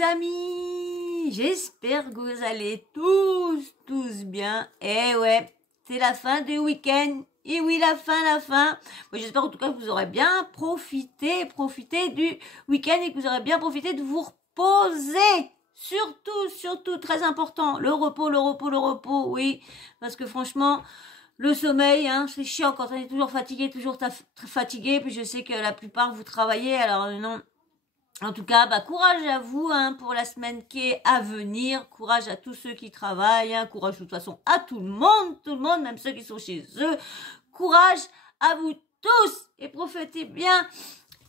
les amis, j'espère que vous allez tous bien. Eh ouais, c'est la fin du week-end. Et oui, la fin. Moi, j'espère en tout cas que vous aurez bien profité du week-end et que vous aurez bien profité de vous reposer. Surtout, très important, le repos, oui. Parce que franchement, le sommeil, hein, c'est chiant quand on est toujours fatigué, fatigué. Puis je sais que la plupart vous travaillez, alors non. En tout cas, courage à vous hein, pour la semaine qui est à venir. Courage à tous ceux qui travaillent. Hein, courage de toute façon à tout le monde, même ceux qui sont chez eux. Courage à vous tous et profitez bien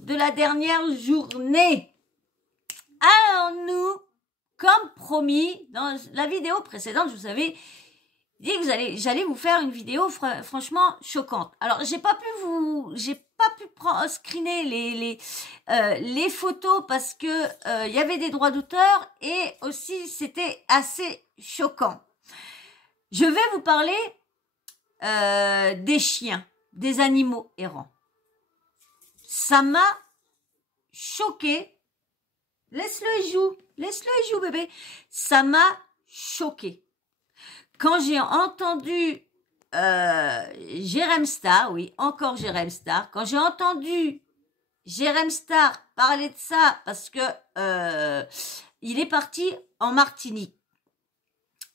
de la dernière journée. Alors nous, comme promis, dans la vidéo précédente, je vous avais dit que j'allais vous faire une vidéo franchement choquante. Alors j'ai pas pu screener les photos parce que y avait des droits d'auteur et aussi c'était assez choquant. Je vais vous parler des chiens, des animaux errants. Ça m'a choqué. Laisse-le joue bébé. Ça m'a choqué. Quand j'ai entendu Jérém Star, oui, encore Jérém Star, quand j'ai entendu Jérém Star parler de ça, parce que il est parti en Martinique.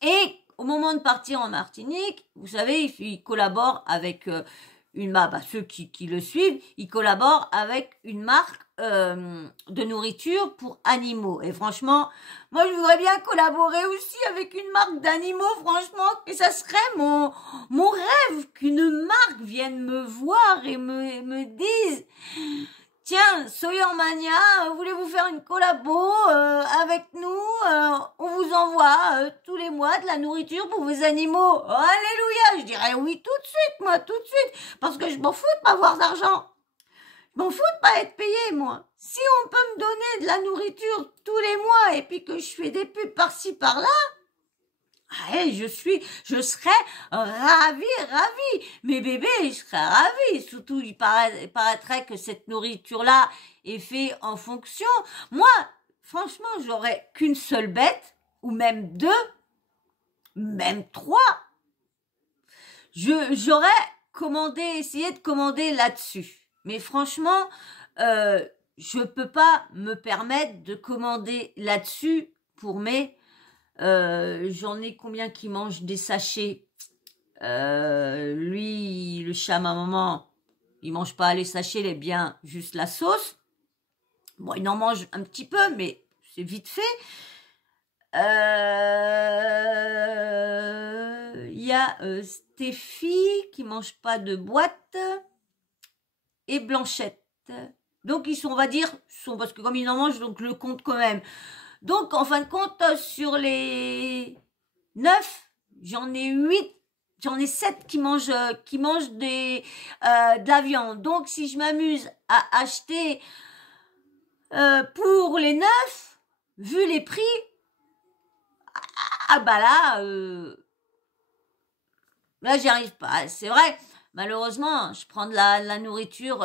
Et au moment de partir en Martinique, vous savez, il collabore avec une marque, ceux qui le suivent, il collabore avec une marque de nourriture pour animaux. Et franchement, moi je voudrais bien collaborer aussi avec une marque d'animaux, franchement, et ça serait mon rêve qu'une marque vienne me voir et me dise tiens, Soyermania, voulez-vous faire une collabo avec nous on vous envoie tous les mois de la nourriture pour vos animaux. Alléluia, je dirais oui tout de suite, parce que je m'en fous de pas avoir d'argent. Je m'en fous de pas être payé, moi. Si on peut me donner de la nourriture tous les mois et puis que je fais des pubs par-ci, par-là, je serais ravie. Mes bébés, je serais ravie. Surtout, il paraîtrait que cette nourriture-là est faite en fonction. Moi, franchement, j'aurais qu'une seule bête, ou même deux, même trois. J'aurais essayé de commander là-dessus. Mais franchement, je peux pas me permettre de commander là-dessus pour mes... j'en ai combien qui mangent des sachets. Lui, le chat ma maman, il mange pas les sachets, il est bien juste la sauce. Bon, il en mange un petit peu, mais c'est vite fait. Il y a Stéphie qui mange pas de boîte et Blanchette. Donc ils sont, on va dire, parce que comme ils en mangent, donc je le compte quand même. Donc, en fin de compte, sur les 9, j'en ai 7 qui mangent de la viande. Donc, si je m'amuse à acheter pour les 9, vu les prix, là, j'y arrive pas. C'est vrai, malheureusement, je prends de la nourriture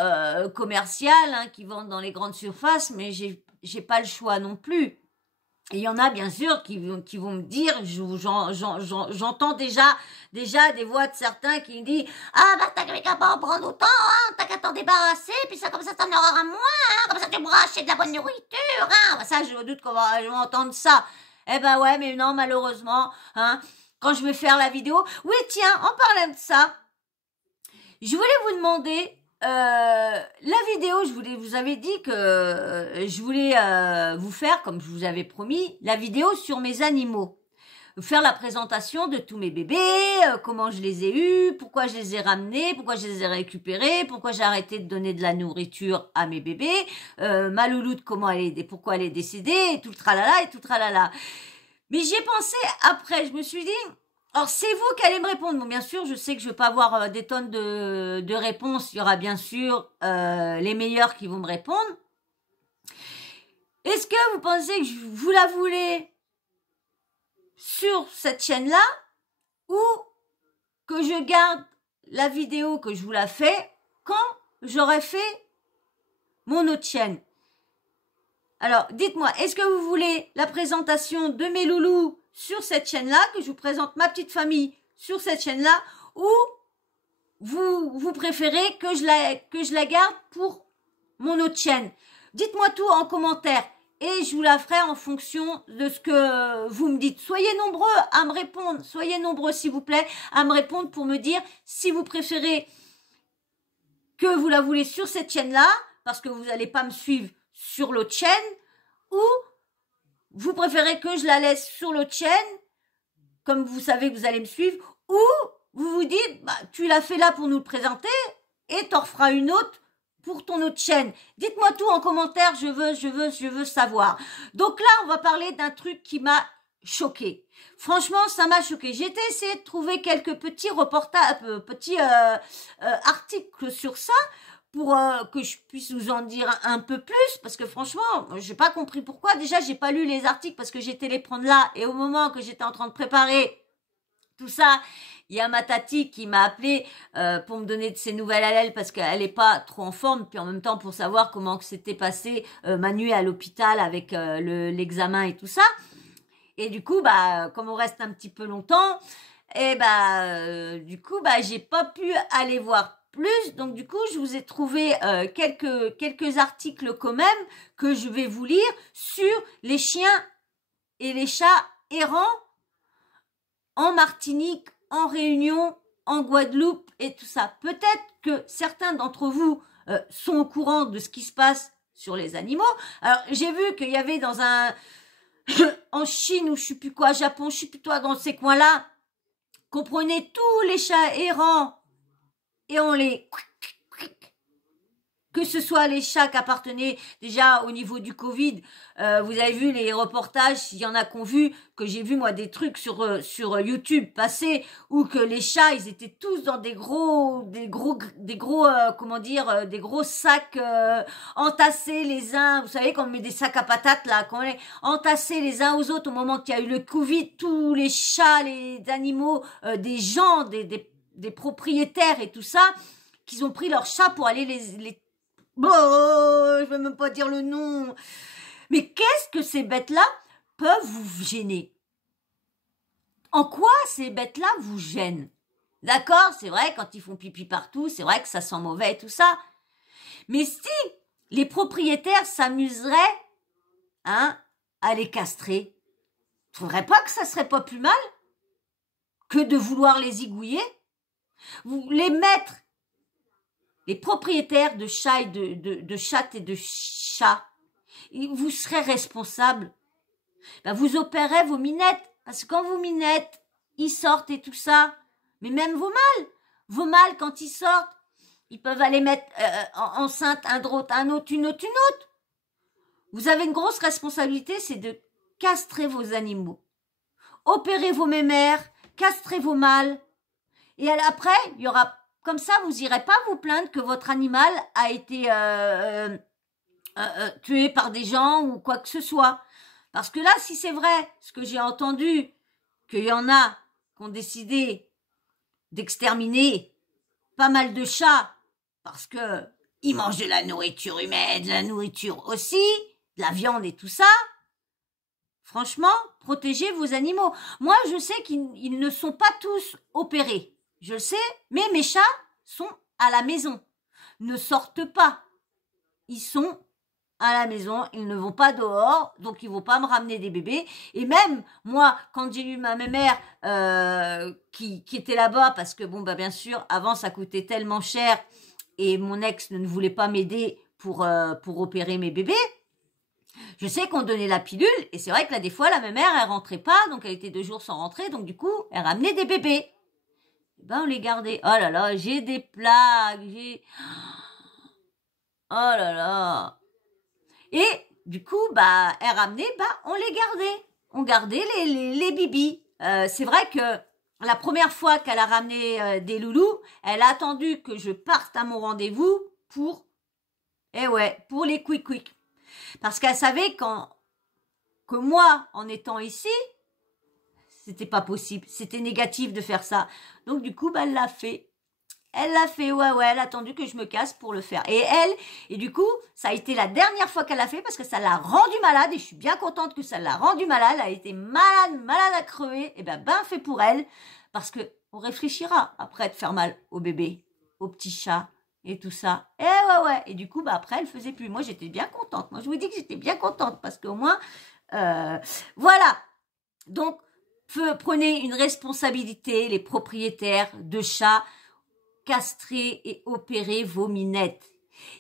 commerciale hein, qui vendent dans les grandes surfaces, mais j'ai pas le choix non plus. Et il y en a bien sûr qui vont me dire, j'entends déjà des voix de certains qui me disent t'as qu'à pas en prendre autant, hein, t'as qu'à t'en débarrasser, puis ça comme ça t'en auras moins, hein, comme ça tu pourras acheter de la bonne nourriture, hein. Ça je doute qu'on va entendre ça. Eh ben ouais, mais non malheureusement, hein, quand je vais faire la vidéo, oui tiens, en parlant de ça, je voulais vous demander. La vidéo, vous avais dit que je voulais vous faire, comme je vous avais promis, la vidéo sur mes animaux. Faire la présentation de tous mes bébés, comment je les ai eus, pourquoi je les ai ramenés, pourquoi je les ai récupérés, pourquoi j'ai arrêté de donner de la nourriture à mes bébés, ma louloute, pourquoi elle est décédée, et tout le tralala et tout le tralala. Mais j'y ai pensé après, je me suis dit... Alors, c'est vous qui allez me répondre. Bon, bien sûr, je sais que je ne vais pas avoir des tonnes de réponses. Il y aura bien sûr les meilleurs qui vont me répondre. Est-ce que vous pensez que vous la voulez sur cette chaîne-là ou que je garde la vidéo que je vous la fais quand j'aurai fait mon autre chaîne? Alors, dites-moi, est-ce que vous voulez la présentation de mes loulous sur cette chaîne-là, que je vous présente ma petite famille sur cette chaîne-là, ou vous préférez que je la garde pour mon autre chaîne? Dites-moi tout en commentaire et je vous la ferai en fonction de ce que vous me dites. Soyez nombreux à me répondre, soyez nombreux s'il vous plaît à me répondre pour me dire si vous préférez que vous la voulez sur cette chaîne-là, parce que vous n'allez pas me suivre sur l'autre chaîne, ou vous préférez que je la laisse sur l'autre chaîne, comme vous savez que vous allez me suivre, ou vous vous dites, bah, tu l'as fait là pour nous le présenter, et t'en referas une autre pour ton autre chaîne. Dites-moi tout en commentaire, je veux savoir. Donc là, on va parler d'un truc qui m'a choqué. Franchement, ça m'a choqué. J'ai essayé de trouver quelques petits reportages, articles sur ça, pour que je puisse vous en dire un peu plus, parce que franchement, j'ai pas compris pourquoi. Déjà, j'ai pas lu les articles parce que j'étais les prendre là, et au moment que j'étais en train de préparer tout ça, il y a ma tati qui m'a appelé pour me donner de ses nouvelles à elle, parce qu'elle est pas trop en forme, puis en même temps pour savoir comment que s'était passé ma nuit à l'hôpital avec l'examen et tout ça. Et du coup, bah, comme on reste un petit peu longtemps, et bah, du coup, bah, j'ai pas pu aller voir plus. Donc, du coup, je vous ai trouvé quelques articles quand même que je vais vous lire sur les chiens et les chats errants en Martinique, en Réunion, en Guadeloupe et tout ça. Peut-être que certains d'entre vous sont au courant de ce qui se passe sur les animaux. Alors, j'ai vu qu'il y avait dans un... en Chine ou je sais plus quoi, Japon, je sais plus toi, dans ces coins-là, qu'on prenait tous les chats errants et on les... Que ce soit les chats qui appartenaient déjà au niveau du Covid, vous avez vu les reportages, il y en a qu'on vu, que j'ai vu moi des trucs sur YouTube passer, où que les chats ils étaient tous dans des gros comment dire, des gros sacs entassés les uns, vous savez quand on met des sacs à patates là, quand on est entassés les uns aux autres au moment qu'il y a eu le Covid, tous les chats, les animaux, des gens, des propriétaires et tout ça, qu'ils ont pris leurs chats pour aller les bon, je vais même pas dire le nom. Mais qu'est-ce que ces bêtes-là peuvent vous gêner? En quoi ces bêtes-là vous gênent? D'accord, c'est vrai, quand ils font pipi partout, c'est vrai que ça sent mauvais et tout ça. Mais si les propriétaires s'amuseraient, à les castrer, tu trouverais pas que ça serait pas plus mal que de vouloir les zigouiller? Vous les mettre, les propriétaires de chats et de chattes et de chats, vous serez responsables. Ben, vous opérez vos minettes. Parce que quand vos minettes, ils sortent et tout ça, mais même vos mâles, quand ils sortent, ils peuvent aller mettre enceinte un autre, une autre. Vous avez une grosse responsabilité, c'est de castrer vos animaux. Opérez vos mémères, castrez vos mâles. Et après, il y aura... Comme ça, vous irez pas vous plaindre que votre animal a été tué par des gens ou quoi que ce soit. Parce que là, si c'est vrai, ce que j'ai entendu, qu'il y en a qui ont décidé d'exterminer pas mal de chats parce que ils mangent de la nourriture humaine, de la nourriture aussi, de la viande et tout ça. Franchement, protégez vos animaux. Moi, je sais qu'ils ne sont pas tous opérés. Je le sais, mais mes chats sont à la maison, ne sortent pas. Ils sont à la maison, ils ne vont pas dehors, donc ils vont pas me ramener des bébés. Et même moi, quand j'ai eu ma mère qui était là-bas, parce que bon, bah bien sûr, avant ça coûtait tellement cher et mon ex ne voulait pas m'aider pour opérer mes bébés. Je sais qu'on donnait la pilule et c'est vrai que là des fois la mère elle rentrait pas, donc elle était 2 jours sans rentrer, donc du coup elle ramenait des bébés. Ben on les gardait. Oh là là, j'ai des plaques, oh là là. Et du coup, bah, elle ramenait, bah, on les gardait. On gardait les bibis. C'est vrai que la première fois qu'elle a ramené des loulous, elle a attendu que je parte à mon rendez-vous pour les quick. Parce qu'elle savait que moi, en étant ici, c'était pas possible. C'était négatif de faire ça. Donc, du coup, bah, elle l'a fait. Elle l'a fait, ouais, elle a attendu que je me casse pour le faire. Et du coup, ça a été la dernière fois qu'elle l'a fait parce que ça l'a rendue malade et je suis bien contente que ça l'a rendue malade. Elle a été malade à crever. Et ben fait pour elle parce que on réfléchira après de faire mal au bébé, au petit chat et tout ça. Et ouais. Et du coup, après, elle faisait plus. Moi, j'étais bien contente. Moi, je vous dis que j'étais bien contente parce qu'au moins, voilà. Donc, prenez une responsabilité, les propriétaires de chats. Castrer et opérer vos minettes.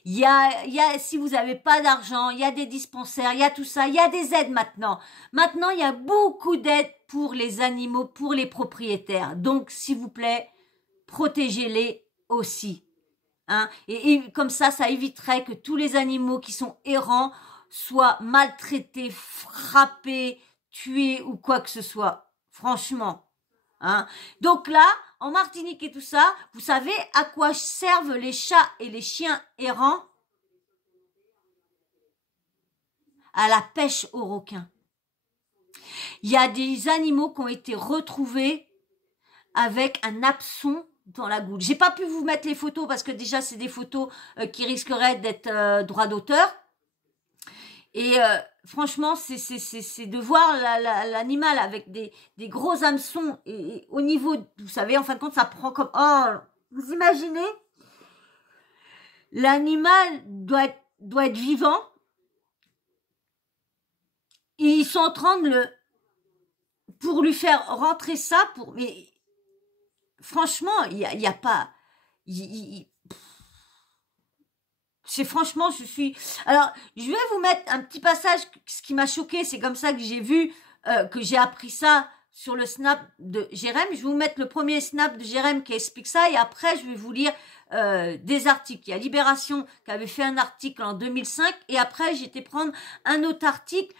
Si vous n'avez pas d'argent, il y a des dispensaires, il y a tout ça, il y a des aides maintenant. Maintenant, il y a beaucoup d'aides pour les animaux, pour les propriétaires. Donc, s'il vous plaît, protégez-les aussi. Hein? Et comme ça éviterait que tous les animaux qui sont errants soient maltraités, frappés, tués ou quoi que ce soit. Franchement. Hein? Donc là, en Martinique et tout ça, vous savez à quoi servent les chats et les chiens errants? À la pêche aux requins. Il y a des animaux qui ont été retrouvés avec un hameçon dans la goutte. J'ai pas pu vous mettre les photos parce que déjà c'est des photos qui risqueraient d'être droit d'auteur. Et franchement, c'est de voir l'animal avec des gros hameçons et au niveau, vous savez, en fin de compte, ça prend comme... Oh, vous imaginez? L'animal doit être vivant. Et ils sont en train de pour lui faire rentrer ça, mais franchement, il y a pas... C'est franchement, Alors, je vais vous mettre un petit passage. Ce qui m'a choqué, c'est comme ça que j'ai vu, que j'ai appris ça sur le snap de Jérém. Je vais vous mettre le premier snap de Jérém qui explique ça et après, je vais vous lire des articles. Il y a Libération qui avait fait un article en 2005 et après, j'ai été prendre un autre article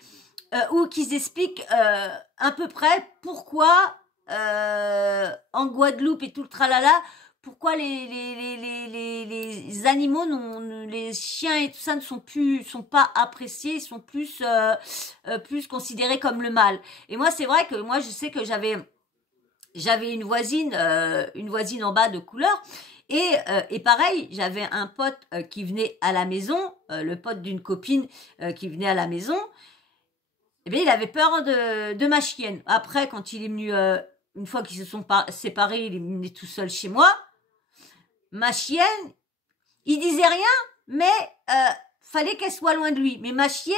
où qu'ils expliquent à peu près pourquoi en Guadeloupe et tout le tralala, pourquoi les animaux, les chiens et tout ça ne sont pas appréciés, sont plus considérés comme le mal. Et moi, c'est vrai que moi, je sais que j'avais une voisine en bas de couleur. Et pareil, j'avais un pote qui venait à la maison, le pote d'une copine qui venait à la maison. Eh bien, il avait peur de ma chienne. Après, quand il est venu, une fois qu'ils se sont séparés, il est venu tout seul chez moi. Ma chienne, il disait rien, mais fallait qu'elle soit loin de lui. Mais ma chienne,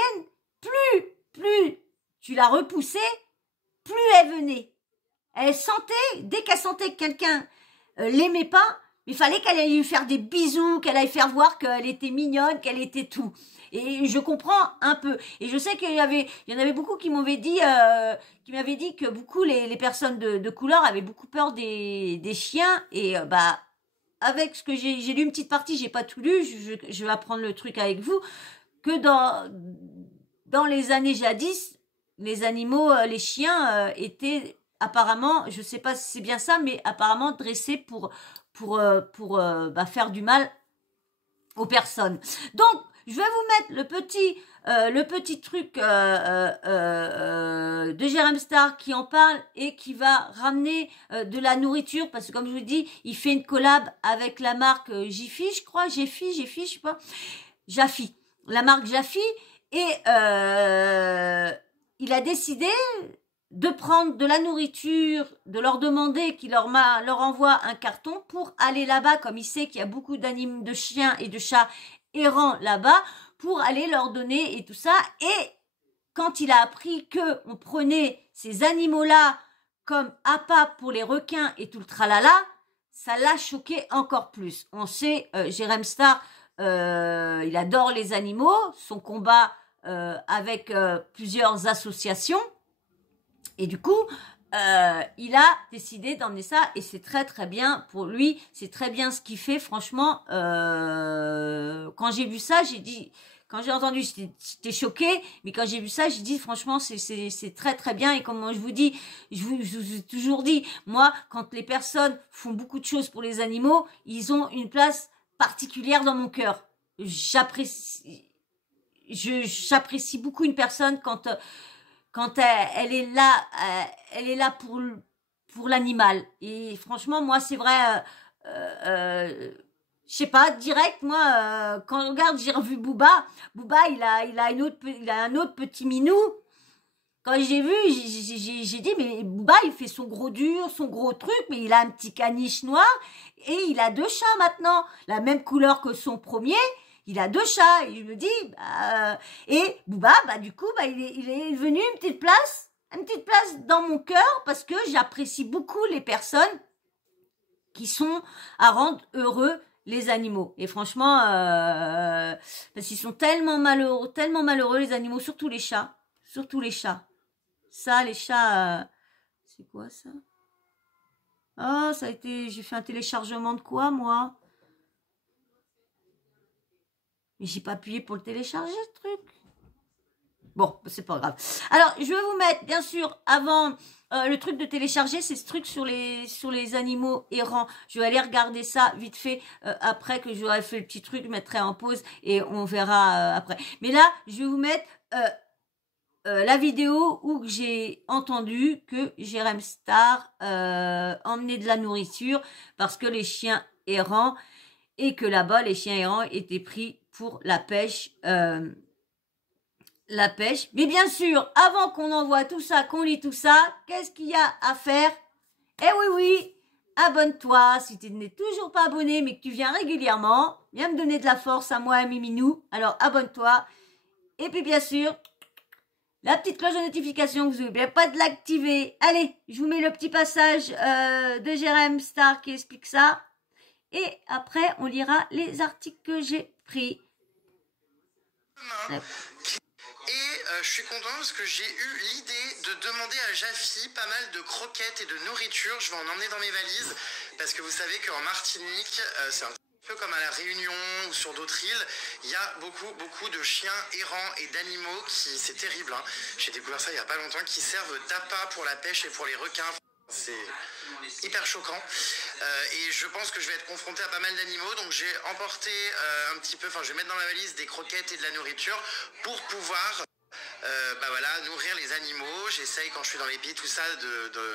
plus tu la repoussais, plus elle venait. Elle sentait, dès qu'elle sentait que quelqu'un l'aimait pas, il fallait qu'elle aille lui faire des bisous, qu'elle aille faire voir qu'elle était mignonne, qu'elle était tout. Et je comprends un peu. Et je sais qu'il y en avait beaucoup qui m'avaient dit que beaucoup les personnes de couleur avaient beaucoup peur des chiens. Et avec ce que j'ai lu une petite partie, j'ai pas tout lu, je vais apprendre le truc avec vous, que dans les années jadis, les animaux, les chiens étaient apparemment, je sais pas si c'est bien ça, mais apparemment dressés pour faire du mal aux personnes. Donc, je vais vous mettre le petit truc de Jérém Star qui en parle et qui va ramener de la nourriture parce que comme je vous dis, il fait une collab avec la marque Jiffy, je crois, Jiffy, je sais pas, Jaffy, la marque Jaffy et il a décidé de prendre de la nourriture, de leur demander qu'il leur envoie un carton pour aller là-bas, comme il sait qu'il y a beaucoup de chiens et de chats errants là-bas, pour aller leur donner et tout ça. Et quand il a appris que on prenait ces animaux-là comme appât pour les requins et tout le tralala, ça l'a choqué encore plus. On sait, Jérém Star, il adore les animaux, son combat avec plusieurs associations. Et du coup, il a décidé d'emmener ça et c'est très très bien pour lui. C'est très bien ce qu'il fait. Franchement, quand j'ai vu ça, j'ai dit, quand j'ai entendu, j'étais choquée. Mais quand j'ai vu ça, j'ai dit franchement, c'est très très bien. Et comme je vous dis, je vous ai toujours dit, moi, quand les personnes font beaucoup de choses pour les animaux, ils ont une place particulière dans mon cœur. J'apprécie beaucoup une personne quand elle est là pour l'animal. Et franchement, moi, c'est vrai, je sais pas, direct, moi, quand je regarde, j'ai revu Booba. Booba, il a un autre petit minou. Quand j'ai vu, j'ai dit, mais Booba, il fait son gros dur, son gros truc, mais il a un petit caniche noir et il a 2 chats maintenant. La même couleur que son premier, il a 2 chats. Et je me dis, et Booba, du coup, il est venu une petite place dans mon cœur parce que j'apprécie beaucoup les personnes qui sont à rendre heureux les animaux. Et franchement, parce qu'ils sont tellement malheureux les animaux, surtout les chats. Surtout les chats. Ça, les chats, c'est quoi ça? Ah, ça a été, j'ai fait un téléchargement de quoi, moi? Mais j'ai pas appuyé pour le télécharger, ce truc. Bon, c'est pas grave. Alors, je vais vous mettre, bien sûr, avant le truc de télécharger, c'est ce truc sur les animaux errants. Je vais aller regarder ça vite fait après que j'aurai fait le petit truc, je mettrai en pause et on verra après. Mais là, je vais vous mettre la vidéo où j'ai entendu que Jérém Star emmenait de la nourriture parce que les chiens errants et que là-bas, les chiens errants étaient pris pour la pêche. Mais bien sûr, avant qu'on envoie tout ça, qu'on lit tout ça, qu'est-ce qu'il y a à faire? Eh oui, abonne-toi si tu n'es toujours pas abonné mais que tu viens régulièrement. Viens me donner de la force à moi et Miminou. Alors abonne-toi. Et puis bien sûr, la petite cloche de notification, vous n'oubliez pas de l'activer. Allez, je vous mets le petit passage de Jérém Star qui explique ça. Et après, on lira les articles que j'ai pris. Et je suis content parce que j'ai eu l'idée de demander à Jaffy pas mal de croquettes et de nourriture. Je vais en emmener dans mes valises parce que vous savez qu'en Martinique, c'est un peu comme à la Réunion ou sur d'autres îles, il y a beaucoup de chiens errants et d'animaux qui, c'est terrible, hein. J'ai découvert ça il y a pas longtemps, qui servent d'appât pour la pêche et pour les requins. C'est hyper choquant et je pense que je vais être confronté à pas mal d'animaux, donc j'ai emporté un petit peu, je vais mettre dans ma valise des croquettes et de la nourriture pour pouvoir nourrir les animaux. J'essaye quand je suis dans les pays tout ça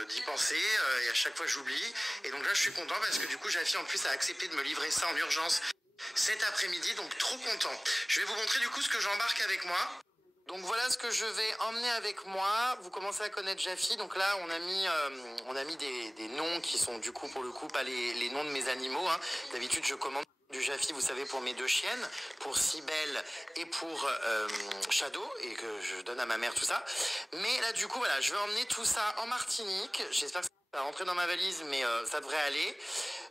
d'y penser et à chaque fois j'oublie, et donc là je suis content parce que du coup Jaffy en plus a accepté de me livrer ça en urgence cet après-midi, donc trop content. Je vais vous montrer du coup ce que j'embarque avec moi. Donc voilà ce que je vais emmener avec moi. Vous commencez à connaître Jaffy. Donc là, on a mis des noms qui sont du coup pour le coup pas les noms de mes animaux, hein. D'habitude, je commande du Jaffy, vous savez, pour mes 2 chiennes, pour Cybèle et pour Shadow, et que je donne à ma mère tout ça. Mais là, du coup, voilà, je vais emmener tout ça en Martinique. J'espère que ça va rentrer dans ma valise, mais ça devrait aller.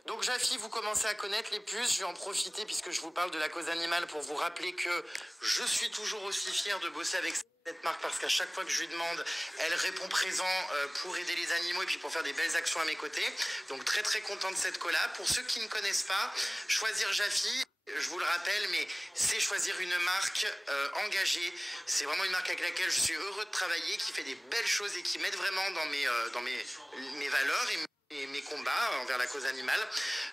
Donc Jaffy, vous commencez à connaître les puces. Je vais en profiter puisque je vous parle de la cause animale pour vous rappeler que je suis toujours aussi fier de bosser avec cette marque parce qu'à chaque fois que je lui demande, elle répond présent pour aider les animaux et puis pour faire des belles actions à mes côtés. Donc très très content de cette collab. Pour ceux qui ne connaissent pas, choisir Jaffy, je vous le rappelle, mais c'est choisir une marque engagée. C'est vraiment une marque avec laquelle je suis heureux de travailler, qui fait des belles choses et qui m'aide vraiment dans mes valeurs et mes combats envers la cause animale.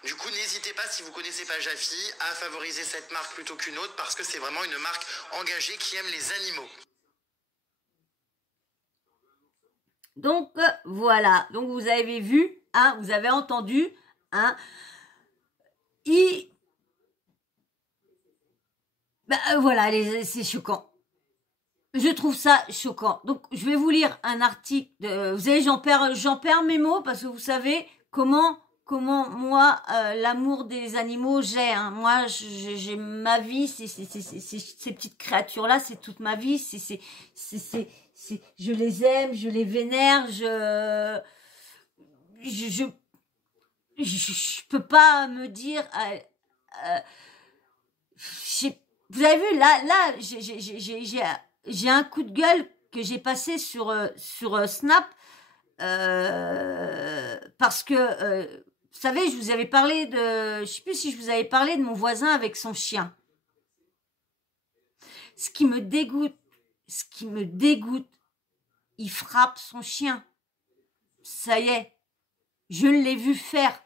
Du coup, n'hésitez pas, si vous connaissez pas Jaffy, à favoriser cette marque plutôt qu'une autre parce que c'est vraiment une marque engagée qui aime les animaux. Donc voilà, donc vous avez vu, hein, vous avez entendu, hein, voilà, c'est choquant. Je trouve ça choquant. Donc je vais vous lire un article. Vous savez, j'en perds mes mots parce que vous savez comment moi l'amour des animaux j'ai. Hein. Moi, j'ai ma vie, ces petites créatures là, c'est toute ma vie. Je les aime, je les vénère, je peux pas me dire. Vous avez vu là, j'ai un coup de gueule que j'ai passé sur Snap parce que vous savez, je vous avais parlé je sais plus si je vous avais parlé de mon voisin avec son chien. Ce qui me dégoûte, il frappe son chien. Ça y est, je l'ai vu faire.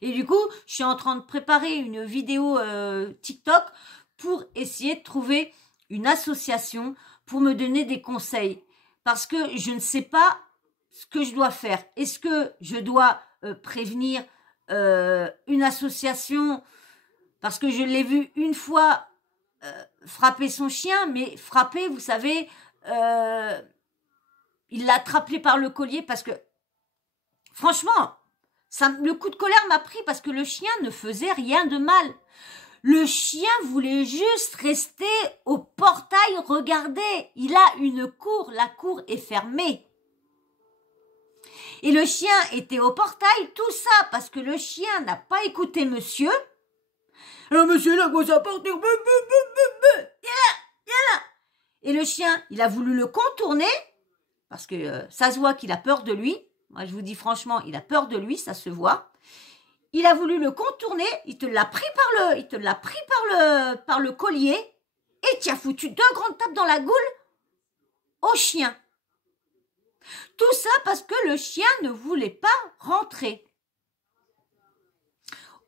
Et du coup, je suis en train de préparer une vidéo TikTok pour essayer de trouver une association pour me donner des conseils. Parce que je ne sais pas ce que je dois faire. Est-ce que je dois prévenir une association, parce que je l'ai vu une fois frapper son chien, mais frapper, vous savez, il l'a attrapé par le collier parce que, franchement, le coup de colère m'a pris parce que le chien ne faisait rien de mal. Le chien voulait juste rester au portail, regardez, il a une cour, la cour est fermée. Et le chien était au portail, tout ça parce que le chien n'a pas écouté monsieur. Alors monsieur, là, quoi ça porte? Et le chien, il a voulu le contourner, parce que ça se voit qu'il a peur de lui. Moi, je vous dis franchement, il a peur de lui, ça se voit. Il a voulu le contourner, il te l'a pris par le collier, et tu as foutu 2 grandes tapes dans la goule au chien. Tout ça parce que le chien ne voulait pas rentrer.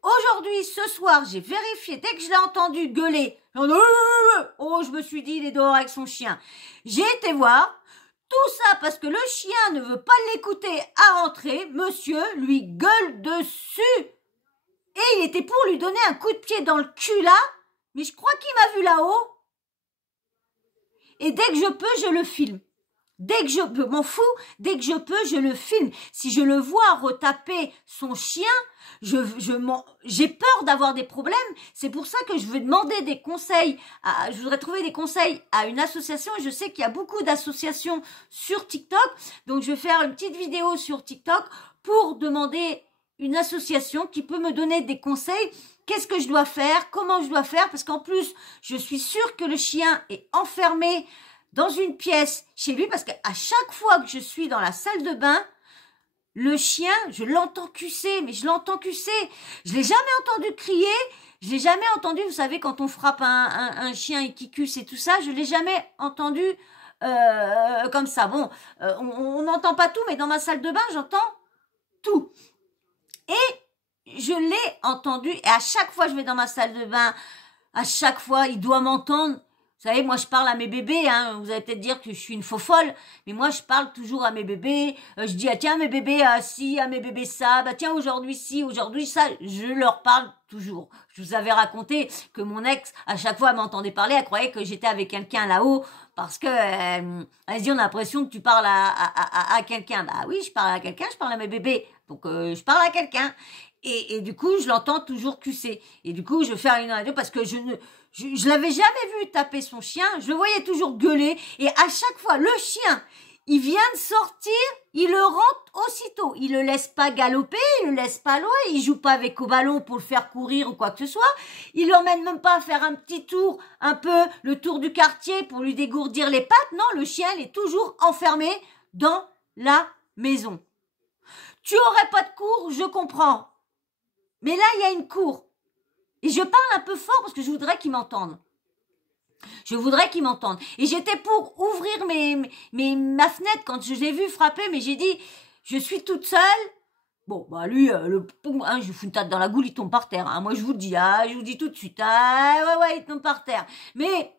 Aujourd'hui, ce soir, j'ai vérifié, dès que je l'ai entendu gueuler, oh, je me suis dit, il est dehors avec son chien. J'ai été voir, tout ça parce que le chien ne veut pas l'écouter à rentrer, monsieur lui gueule dessus. Et il était pour lui donner un coup de pied dans le cul là, mais je crois qu'il m'a vu là-haut. Et dès que je peux, je le filme. Dès que je m'en fous, dès que je peux, je le filme. Si je le vois retaper son chien, j'ai peur d'avoir des problèmes. C'est pour ça que je veux demander des conseils. Je voudrais trouver des conseils à une association. Et je sais qu'il y a beaucoup d'associations sur TikTok. Donc, je vais faire une petite vidéo sur TikTok pour demander une association qui peut me donner des conseils. Qu'est-ce que je dois faire? Comment je dois faire? Parce qu'en plus, je suis sûre que le chien est enfermé dans une pièce chez lui, parce qu'à chaque fois que je suis dans la salle de bain, le chien, je l'entends cusser, mais je l'entends cusser. Je l'ai jamais entendu crier, je l'ai jamais entendu, vous savez, quand on frappe un chien et qui cusse et tout ça, je l'ai jamais entendu comme ça. Bon, on n'entend pas tout, mais dans ma salle de bain, j'entends tout. Et je l'ai entendu, et à chaque fois que je vais dans ma salle de bain, à chaque fois, il doit m'entendre. Vous savez, moi, je parle à mes bébés, hein. Vous allez peut-être dire que je suis une faux folle, mais moi, je parle toujours à mes bébés. Je dis, ah, tiens, mes bébés, si, à mes bébés, ça. Bah, tiens, aujourd'hui, si, aujourd'hui, ça. Je leur parle toujours. Je vous avais raconté que mon ex, à chaque fois, elle m'entendait parler, elle croyait que j'étais avec quelqu'un là-haut, parce que, elle se dit, on a l'impression que tu parles à quelqu'un. Bah oui, je parle à quelqu'un, je parle à mes bébés. Donc, je parle à quelqu'un. Et du coup, je l'entends toujours cusser. Et du coup, je vais faire une radio parce que je l'avais jamais vu taper son chien. Je le voyais toujours gueuler. Et à chaque fois, le chien, il vient de sortir, il le rentre aussitôt. Il le laisse pas galoper, il le laisse pas loin. Il joue pas avec au ballon pour le faire courir ou quoi que ce soit. Il l'emmène même pas à faire un petit tour, un peu le tour du quartier pour lui dégourdir les pattes. Non, le chien, il est toujours enfermé dans la maison. Tu aurais pas de cours, je comprends. Mais là, il y a une cour. Et je parle un peu fort parce que je voudrais qu'ils m'entendent. Je voudrais qu'ils m'entendent. Et j'étais pour ouvrir ma fenêtre quand je l'ai vu frapper, mais j'ai dit, je suis toute seule. Bon, bah lui, je lui fous une tête dans la goule, il tombe par terre. Hein. Moi, je vous le dis, je vous dis tout de suite. Ouais, il tombe par terre. Mais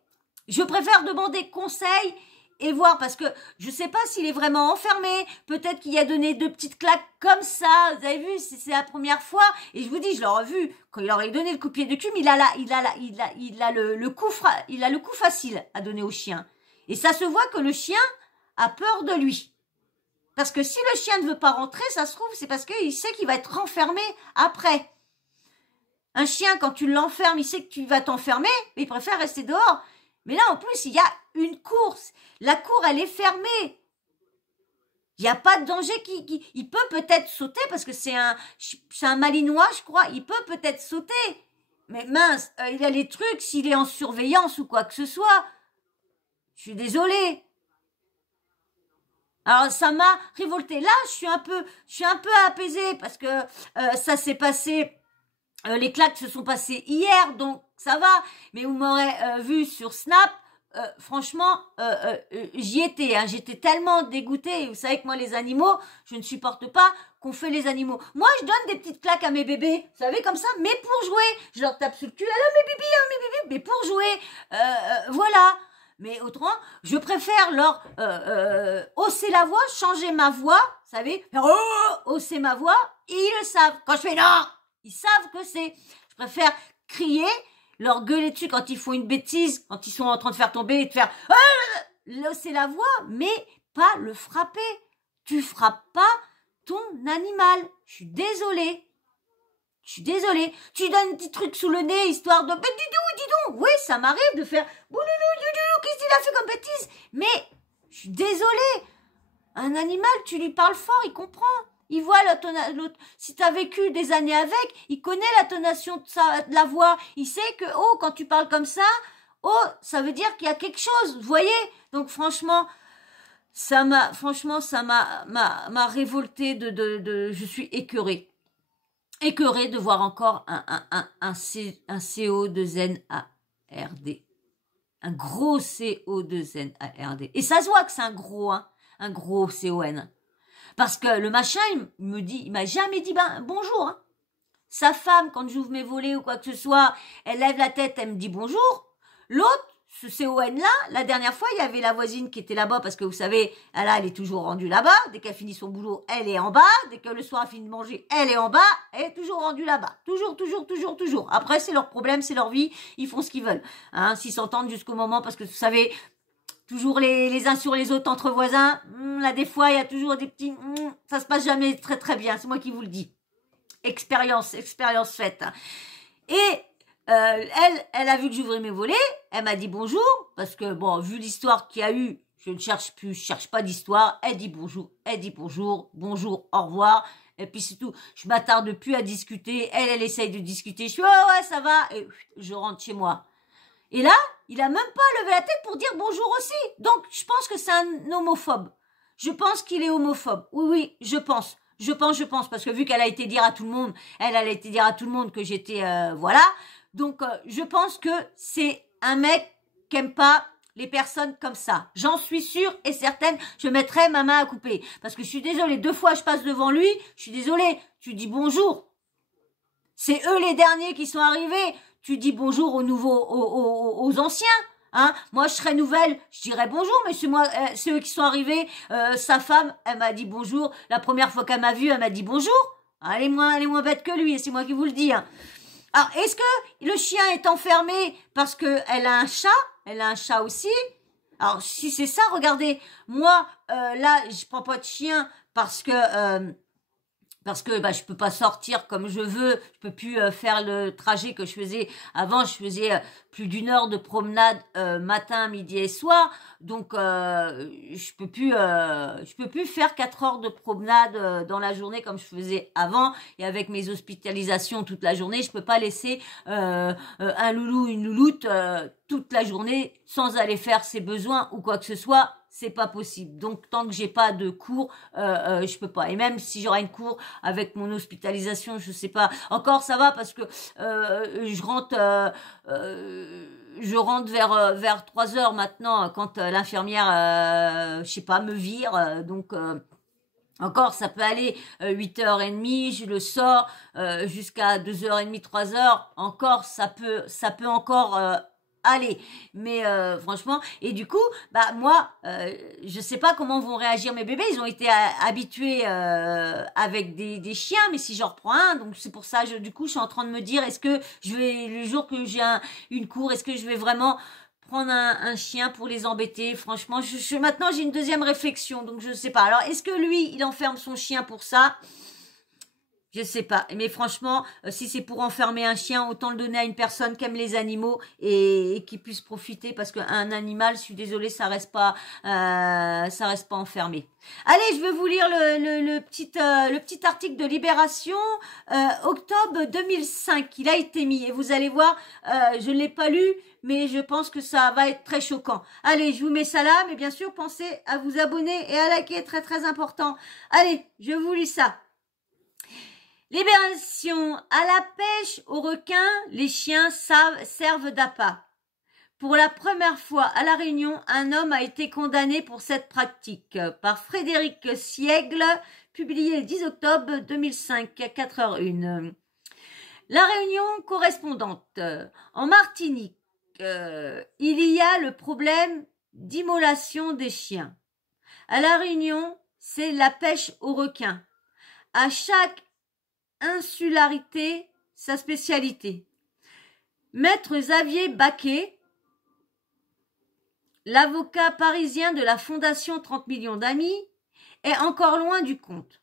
je préfère demander conseil et voir, parce que je sais pas s'il est vraiment enfermé, peut-être qu'il a donné 2 petites claques comme ça, vous avez vu, c'est la première fois, et je vous dis, je l'aurais vu, quand il aurait donné le coup de pied de cul, mais il a le coup facile à donner au chien, et ça se voit que le chien a peur de lui, parce que si le chien ne veut pas rentrer, ça se trouve, c'est parce qu'il sait qu'il va être renfermé après. Un chien, quand tu l'enfermes, il sait que tu vas t'enfermer, mais il préfère rester dehors. Mais là, en plus, il y a une course. La cour, elle est fermée. Il n'y a pas de danger il peut peut-être sauter parce que c'est un malinois, je crois. Il peut peut-être sauter. Mais mince, il a les trucs, s'il est en surveillance ou quoi que ce soit. Je suis désolée. Alors, ça m'a révoltée. Là, je suis un peu apaisée parce que ça s'est passé, les claques se sont passées hier, donc ça va, mais vous m'aurez vu sur Snap, franchement, j'y étais, hein, j'étais tellement dégoûtée. Vous savez que moi, les animaux, je ne supporte pas qu'on fait les animaux. Moi, je donne des petites claques à mes bébés, vous savez, comme ça, mais pour jouer. Je leur tape sur le cul, allô mes bébés, mais pour jouer, voilà. Mais autrement, je préfère leur hausser la voix, changer ma voix, vous savez, faire hausser ma voix, et ils le savent. Quand je fais non, ils savent que c'est. Je préfère crier, leur gueuler dessus quand ils font une bêtise, quand ils sont en train de faire tomber et de faire hausser la voix, mais pas le frapper. Tu frappes pas ton animal. Je suis désolée. Tu donnes un petit truc sous le nez, histoire de... dis donc. Oui, ça m'arrive de faire... Qu'est-ce qu'il a fait comme bêtise? Mais, je suis désolée. Un animal, tu lui parles fort, il comprend. Il voit si tu as vécu des années avec, il connaît l'intonation de la voix. Il sait que, quand tu parles comme ça, ça veut dire qu'il y a quelque chose. Vous voyez? Donc, franchement, ça m'a révoltée je suis écœurée. Écœurée de voir encore un CO2NARD. Un gros CO2NARD. Et ça se voit que c'est un gros CON. Parce que le machin, il m'a jamais dit bonjour. Hein. Sa femme, quand j'ouvre mes volets ou quoi que ce soit, elle lève la tête, elle me dit bonjour. L'autre, ce CON-là, la dernière fois, il y avait la voisine qui était là-bas, parce que vous savez, elle est toujours rendue là-bas. Dès qu'elle finit son boulot, elle est en bas. Dès que le soir, elle finit de manger, elle est en bas. Elle est toujours rendue là-bas. Toujours. Après, c'est leur problème, c'est leur vie. Ils font ce qu'ils veulent. Hein, s'ils s'entendent jusqu'au moment, parce que vous savez, toujours les uns sur les autres entre voisins. Là, des fois, il y a toujours des petits... ça se passe jamais très, très bien. C'est moi qui vous le dis. Expérience faite. Et... elle a vu que j'ouvrais mes volets, elle m'a dit bonjour, parce que bon, vu l'histoire qu'il y a eu, je cherche pas d'histoire, elle dit bonjour, bonjour, au revoir, et puis c'est tout, je m'attarde plus à discuter, elle essaye de discuter, je suis ouais, ça va, et je rentre chez moi. Et là, il a même pas levé la tête pour dire bonjour aussi, donc je pense que c'est un homophobe, je pense qu'il est homophobe, oui, je pense, parce que vu qu'elle a été dire à tout le monde, que j'étais, voilà. Donc, je pense que c'est un mec qui aime pas les personnes comme ça. J'en suis sûre et certaine, je mettrai ma main à couper. Parce que je suis désolée, 2 fois je passe devant lui, je suis désolée, tu dis bonjour. C'est eux les derniers qui sont arrivés. Tu dis bonjour aux anciens. Hein, moi, je serais nouvelle, je dirais bonjour, mais c'est eux qui sont arrivés. Sa femme, elle m'a dit bonjour. La première fois qu'elle m'a vue, elle m'a dit bonjour. Elle est moins bête que lui, et c'est moi qui vous le dis. Hein. Alors, est-ce que le chien est enfermé parce qu'elle a un chat? Elle a un chat aussi. Alors, si c'est ça, regardez, moi, là, je prends pas de chien parce que je peux pas sortir comme je veux, je peux plus faire le trajet que je faisais avant. Je faisais plus d'1 heure de promenade matin, midi et soir, donc je peux plus faire 4 heures de promenade dans la journée comme je faisais avant. Et avec mes hospitalisations toute la journée, je peux pas laisser un loulou, une louloute toute la journée sans aller faire ses besoins ou quoi que ce soit. C'est pas possible. Donc, tant que j'ai pas de cours, je peux pas. Et même si j'aurai une cours avec mon hospitalisation, je sais pas. Encore, ça va parce que je rentre vers 3 heures maintenant quand l'infirmière, je sais pas, me vire. Donc, encore, ça peut aller 8h30, je le sors jusqu'à 2h30, 3h. Encore, ça peut encore allez, mais franchement, et du coup, moi, je sais pas comment vont réagir mes bébés. Ils ont été habitués avec des chiens, mais si j'en reprends un, donc c'est pour ça, du coup, je suis en train de me dire, est-ce que le jour que j'ai une cour, est-ce que je vais vraiment prendre un chien pour les embêter? Franchement, maintenant j'ai une deuxième réflexion, donc je sais pas. Alors, est-ce que lui, il enferme son chien pour ça? Je sais pas, mais franchement, si c'est pour enfermer un chien, autant le donner à une personne qui aime les animaux et qui puisse profiter, parce qu'un animal, je suis désolée, ça reste pas enfermé. Allez, je vais vous lire le petit article de Libération, octobre 2005. Il a été mis et vous allez voir, je l'ai pas lu, mais je pense que ça va être très choquant. Allez, je vous mets ça là, mais bien sûr, pensez à vous abonner et à liker, très très important. Allez, je vous lis ça. Libération. À la pêche aux requins, les chiens servent d'appât. Pour la première fois à La Réunion, un homme a été condamné pour cette pratique par Frédéric Siègle, publié le 10 octobre 2005 à 4h01. La Réunion correspondante. En Martinique, il y a le problème d'immolation des chiens. À La Réunion, c'est la pêche aux requins. À chaque insularité, sa spécialité. Maître Xavier Baquet, l'avocat parisien de la Fondation 30 millions d'amis, est encore loin du compte.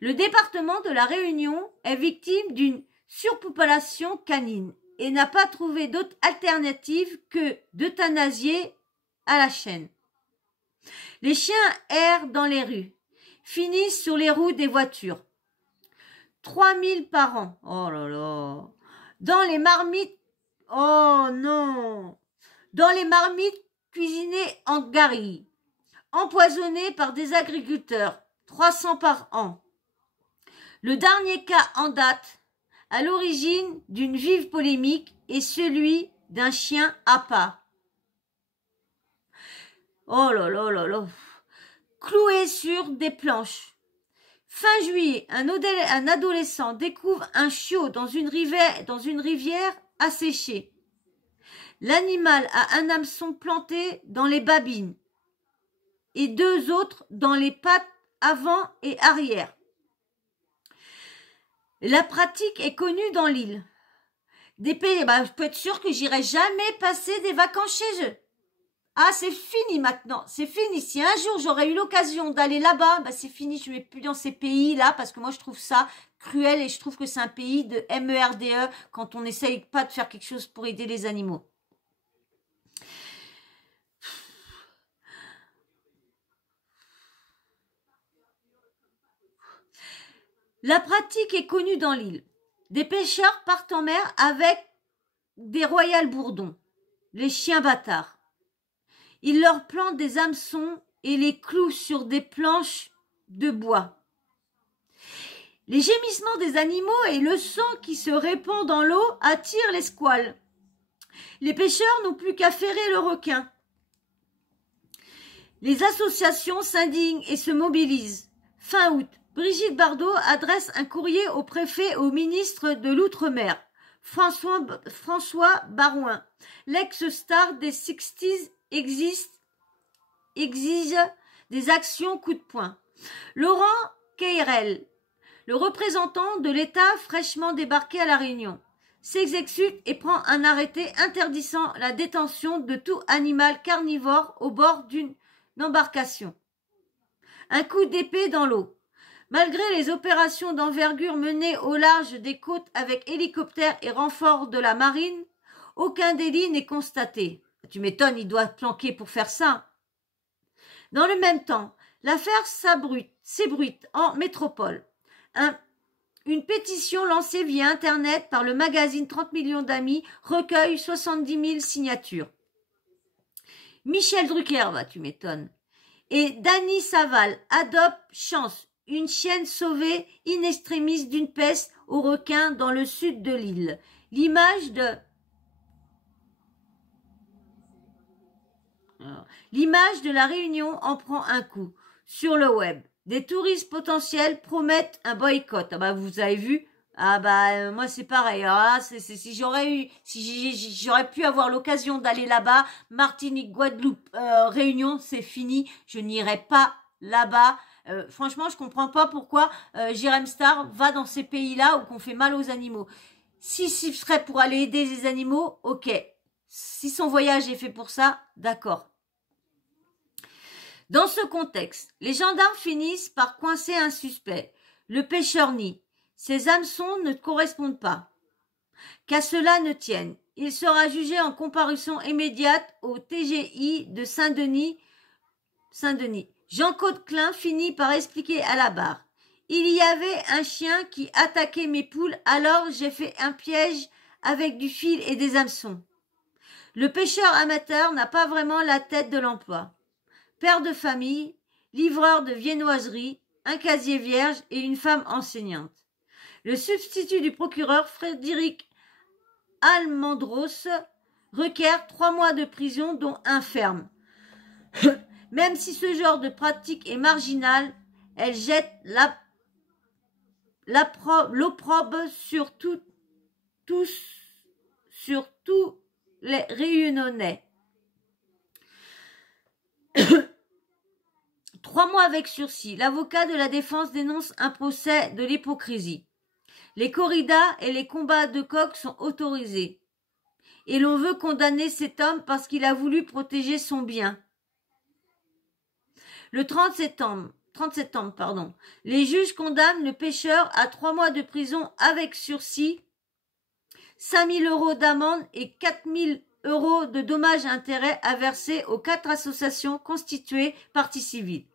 Le département de La Réunion est victime d'une surpopulation canine et n'a pas trouvé d'autre alternative que d'euthanasier à la chaîne. Les chiens errent dans les rues, finissent sur les roues des voitures. 3000 par an. Oh là là. Dans les marmites. Oh non. Dans les marmites cuisinées en garille. Empoisonnées par des agriculteurs. 300 par an. Le dernier cas en date, à l'origine d'une vive polémique, est celui d'un chien à pas. Oh là là là là. Cloué sur des planches. Fin juillet, un adolescent découvre un chiot dans une rivière asséchée. L'animal a un hameçon planté dans les babines et 2 autres dans les pattes avant et arrière. La pratique est connue dans l'île. Je peux être sûr que j'irai jamais passer des vacances chez eux. Ah, c'est fini maintenant, c'est fini. Si un jour j'aurais eu l'occasion d'aller là-bas, c'est fini, je ne vais plus dans ces pays-là parce que moi je trouve ça cruel et je trouve que c'est un pays de MERDE quand on n'essaye pas de faire quelque chose pour aider les animaux. La pratique est connue dans l'île. Des pêcheurs partent en mer avec des royales bourdons, les chiens bâtards. Ils leur plantent des hameçons et les clouent sur des planches de bois. Les gémissements des animaux et le sang qui se répand dans l'eau attirent les squales. Les pêcheurs n'ont plus qu'à ferrer le requin. Les associations s'indignent et se mobilisent. Fin août, Brigitte Bardot adresse un courrier au préfet et au ministre de l'Outre-mer, François Barouin. L'ex-star des 60s exige des actions coup de poing. Laurent Keirel, le représentant de l'État fraîchement débarqué à La Réunion, s'exécute et prend un arrêté interdisant la détention de tout animal carnivore au bord d'une embarcation. Un coup d'épée dans l'eau. Malgré les opérations d'envergure menées au large des côtes avec hélicoptères et renforts de la marine, aucun délit n'est constaté. Tu m'étonnes, il doit planquer pour faire ça. Dans le même temps, l'affaire s'ébruite en métropole. Une pétition lancée via Internet par le magazine 30 millions d'amis recueille 70 000 signatures. Michel Drucker, tu m'étonnes. Et Dany Saval adopte Chance, une chienne sauvée in extremis d'une peste aux requins dans le sud de l'île. L'image de La Réunion en prend un coup. Sur le web, des touristes potentiels promettent un boycott. Vous avez vu? Moi c'est pareil. Si j'aurais pu avoir l'occasion d'aller là-bas, Martinique, Guadeloupe, Réunion, c'est fini. Je n'irai pas là-bas. Franchement, je comprends pas pourquoi Jérém Star va dans ces pays-là où qu'on fait mal aux animaux. Si ce serait pour aller aider les animaux, ok. Si son voyage est fait pour ça, d'accord. Dans ce contexte, les gendarmes finissent par coincer un suspect. Le pêcheur nie. Ses hameçons ne correspondent pas. Qu'à cela ne tienne, il sera jugé en comparution immédiate au TGI de Saint-Denis. Jean-Claude Klein finit par expliquer à la barre. Il y avait un chien qui attaquait mes poules, alors j'ai fait un piège avec du fil et des hameçons. Le pêcheur amateur n'a pas vraiment la tête de l'emploi. Père de famille, livreur de viennoiserie, un casier vierge et une femme enseignante. Le substitut du procureur, Frédéric Almendros, requiert 3 mois de prison dont 1 ferme. Même si ce genre de pratique est marginal, elle jette l'opprobre sur tous les Réunionnais. 3 mois avec sursis. L'avocat de la défense dénonce un procès de l'hypocrisie. Les corridas et les combats de coqs sont autorisés. Et l'on veut condamner cet homme parce qu'il a voulu protéger son bien. Le 30 septembre, les juges condamnent le pêcheur à 3 mois de prison avec sursis, 5 000 € d'amende et 4 000 € de dommages et intérêts à verser aux 4 associations constituées partie civile.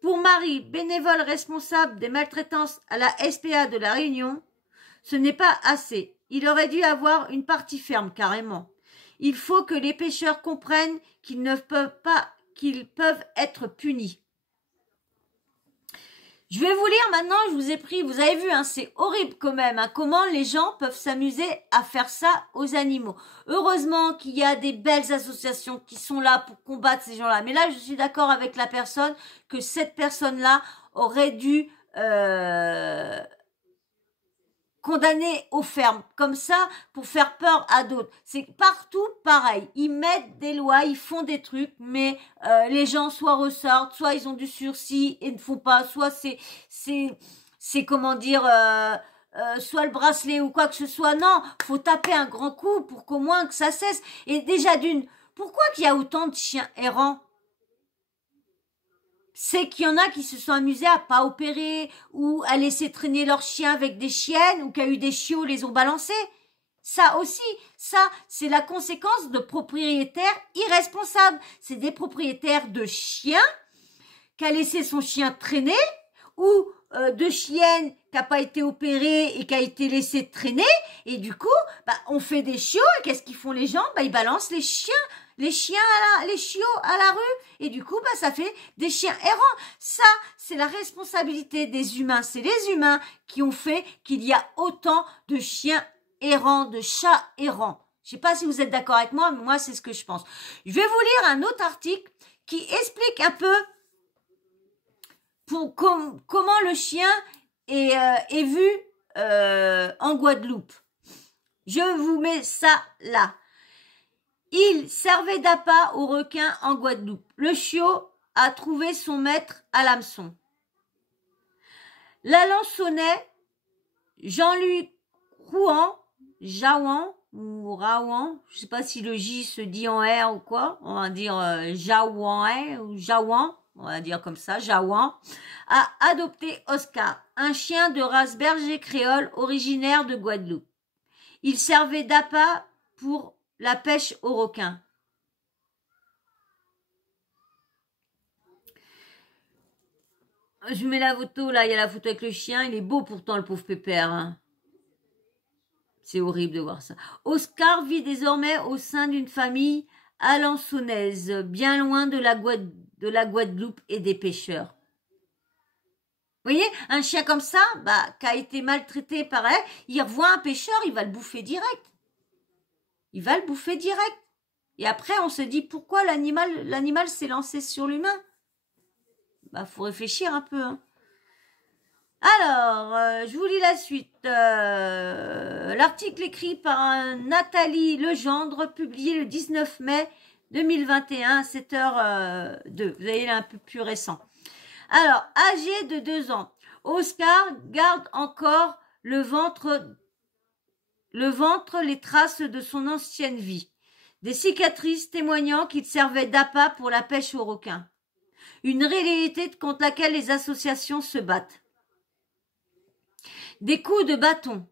Pour Marie, bénévole responsable des maltraitances à la SPA de La Réunion, ce n'est pas assez. Il aurait dû avoir une partie ferme, carrément. Il faut que les pêcheurs comprennent qu'ils peuvent être punis. Je vais vous lire maintenant, je vous ai pris, vous avez vu, hein, c'est horrible quand même, hein, comment les gens peuvent s'amuser à faire ça aux animaux. Heureusement qu'il y a des belles associations qui sont là pour combattre ces gens-là. Mais là, je suis d'accord avec la personne que cette personne-là aurait dû condamner aux fermes, comme ça, pour faire peur à d'autres. C'est partout pareil. Ils mettent des lois, ils font des trucs, mais les gens soit ressortent, soit ils ont du sursis et ne font pas, soit c'est comment dire, soit le bracelet ou quoi que ce soit. Non, faut taper un grand coup pour qu'au moins que ça cesse. Et déjà pourquoi qu'il y a autant de chiens errants? C'est qu'il y en a qui se sont amusés à pas opérer ou à laisser traîner leurs chiens avec des chiennes ou qu'il y a eu des chiots les ont balancés. Ça aussi, c'est la conséquence de propriétaires irresponsables. C'est des propriétaires de chiens qui a laissé son chien traîner ou de chienne qui n'a pas été opérée et qui a été laissée traîner. Et du coup, on fait des chiots et qu'est-ce qu'ils font les gens? Ils balancent les chiots à la rue et du coup ça fait des chiens errants. Ça, c'est la responsabilité des humains. C'est les humains qui ont fait qu'il y a autant de chiens errants, de chats errants. Je sais pas si vous êtes d'accord avec moi, mais moi c'est ce que je pense. Je vais vous lire un autre article qui explique un peu comment le chien est vu en Guadeloupe. Je vous mets ça là. Il servait d'appât aux requins en Guadeloupe. Le chiot a trouvé son maître à l'hameçon. L'Alençonnais, Jean-Louis Jaouan, ou Raouan, je ne sais pas si le J se dit en R ou quoi, on va dire Jaouan ou Jaouan, on va dire comme ça, Jaouan, a adopté Oscar, un chien de race berger créole originaire de Guadeloupe. Il servait d'appât pour la pêche aux requins. Je mets la photo, là, il y a la photo avec le chien. Il est beau pourtant, le pauvre pépère. Hein. C'est horrible de voir ça. Oscar vit désormais au sein d'une famille alençonnaise, bien loin de la Guadeloupe et des pêcheurs. Vous voyez, un chien comme ça, qui a été maltraité par elle, il revoit un pêcheur, il va le bouffer direct. Il va le bouffer direct. Et après, on se dit, pourquoi l'animal s'est lancé sur l'humain? Faut réfléchir un peu. Hein. Alors, je vous lis la suite. L'article écrit par Nathalie Legendre, publié le 19 mai 2021 à 7h02. Vous avez un peu plus récent. Alors, âgé de 2 ans, Oscar garde encore le ventre, les traces de son ancienne vie. Des cicatrices témoignant qu'il servait d'appât pour la pêche aux requins. Une réalité contre laquelle les associations se battent. Des coups de bâton.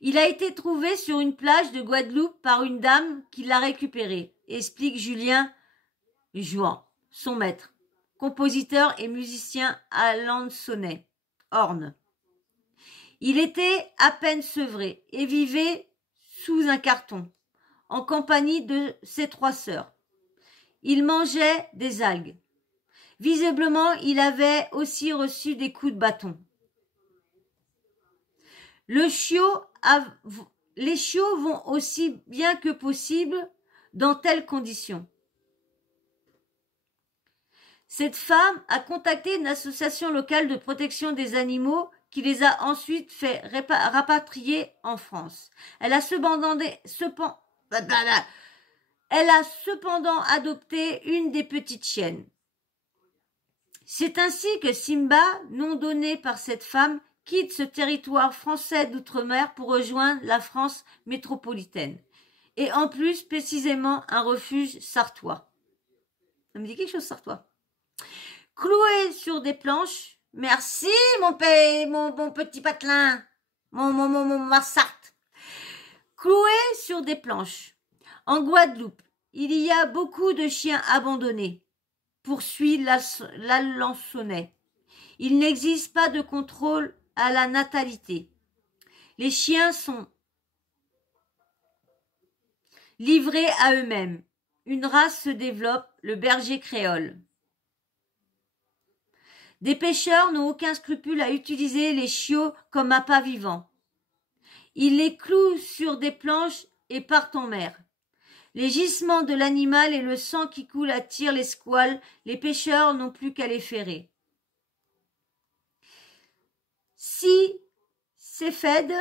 Il a été trouvé sur une plage de Guadeloupe par une dame qui l'a récupéré, explique Julien Jouan, son maître, compositeur et musicien alençonnais, Orne. Il était à peine sevré et vivait sous un carton, en compagnie de ses 3 sœurs. Il mangeait des algues. Visiblement, il avait aussi reçu des coups de bâton. Les chiots vont aussi bien que possible dans telles conditions. Cette femme a contacté une association locale de protection des animaux qui les a ensuite fait rapatrier en France. Elle a cependant Elle a cependant adopté une des petites chiennes. C'est ainsi que Simba, nom donné par cette femme, quitte ce territoire français d'outre-mer pour rejoindre la France métropolitaine. Et en plus, précisément, un refuge sartois. Ça me dit quelque chose, sartois. Cloué sur des planches. Merci, mon petit patelin. Ma Sarthe. Cloué sur des planches. En Guadeloupe, il y a beaucoup de chiens abandonnés, poursuit l'Alençonnais. Il n'existe pas de contrôle à la natalité. Les chiens sont livrés à eux-mêmes. Une race se développe, le berger créole. Des pêcheurs n'ont aucun scrupule à utiliser les chiots comme appât vivant. Ils les clouent sur des planches et partent en mer. Les gisements de l'animal et le sang qui coule attirent les squales, les pêcheurs n'ont plus qu'à les ferrer. Si c'est FED,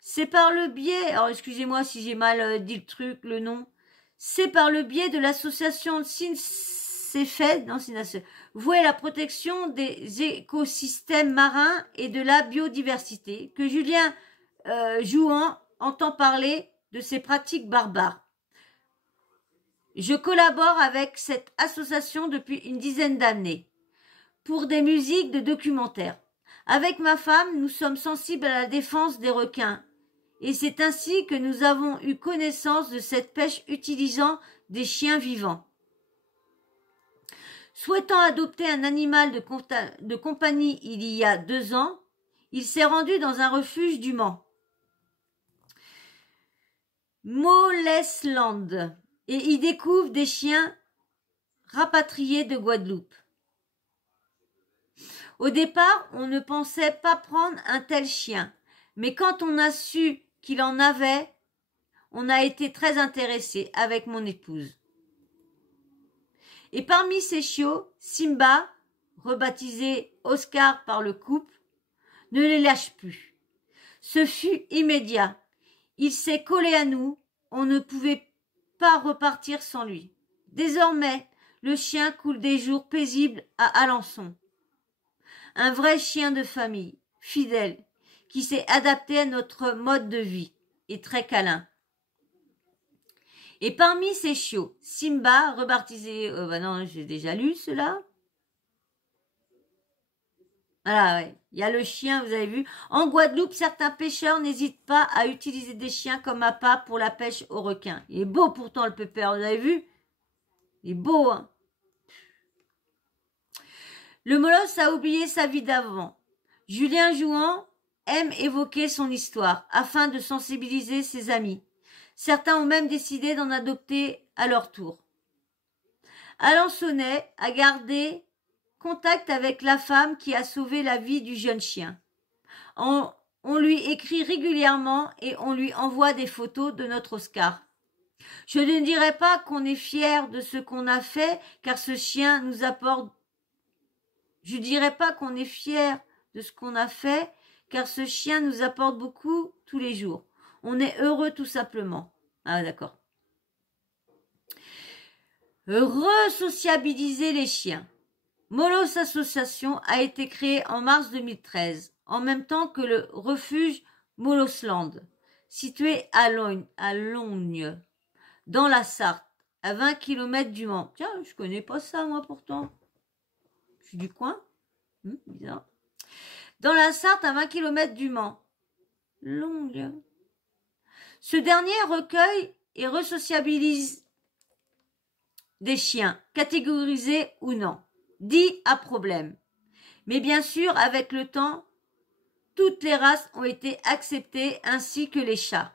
c'est par le biais, alors excusez-moi si j'ai mal dit le truc, le nom, c'est par le biais de l'association CFED, vouée à la protection des écosystèmes marins et de la biodiversité, que Julien Jouan entend parler de ces pratiques barbares. Je collabore avec cette association depuis une dizaine d'années pour des musiques de documentaires. Avec ma femme, nous sommes sensibles à la défense des requins et c'est ainsi que nous avons eu connaissance de cette pêche utilisant des chiens vivants. Souhaitant adopter un animal de compagnie il y a 2 ans, il s'est rendu dans un refuge du Mans. Mollesland, et y découvre des chiens rapatriés de Guadeloupe. Au départ, on ne pensait pas prendre un tel chien, mais quand on a su qu'il en avait, on a été très intéressés avec mon épouse. Et parmi ces chiots, Simba, rebaptisé Oscar par le couple, ne les lâche plus. Ce fut immédiat. Il s'est collé à nous, on ne pouvait pas repartir sans lui. Désormais, le chien coule des jours paisibles à Alençon. Un vrai chien de famille, fidèle, qui s'est adapté à notre mode de vie et très câlin. Et parmi ces chiots, Simba, rebaptisé, non, j'ai déjà lu cela. Voilà, ouais. Il y a le chien, vous avez vu. En Guadeloupe, certains pêcheurs n'hésitent pas à utiliser des chiens comme appât pour la pêche aux requins. Il est beau pourtant le pépère, vous avez vu? Il est beau, hein. Le molosse a oublié sa vie d'avant. Julien Jouan aime évoquer son histoire afin de sensibiliser ses amis. Certains ont même décidé d'en adopter à leur tour. Alençonnais a gardé contact avec la femme qui a sauvé la vie du jeune chien. On lui écrit régulièrement et on lui envoie des photos de notre Oscar. Je ne dirais pas qu'on est fier de ce qu'on a fait, car ce chien nous apporte... Je dirais pas qu'on est fier de ce qu'on a fait, car ce chien nous apporte beaucoup tous les jours. On est heureux tout simplement. Ah d'accord. Resociabiliser les chiens. Molos Association a été créée en mars 2013, en même temps que le refuge Molosland, situé à Logne, dans la Sarthe, à 20 km du Mans. Tiens, je connais pas ça moi pourtant. Je suis du coin. Bizarre. Dans la Sarthe, à 20 km du Mans. Longue. Ce dernier recueille et resociabilise des chiens, catégorisés ou non, dits à problème. Mais bien sûr, avec le temps, toutes les races ont été acceptées ainsi que les chats.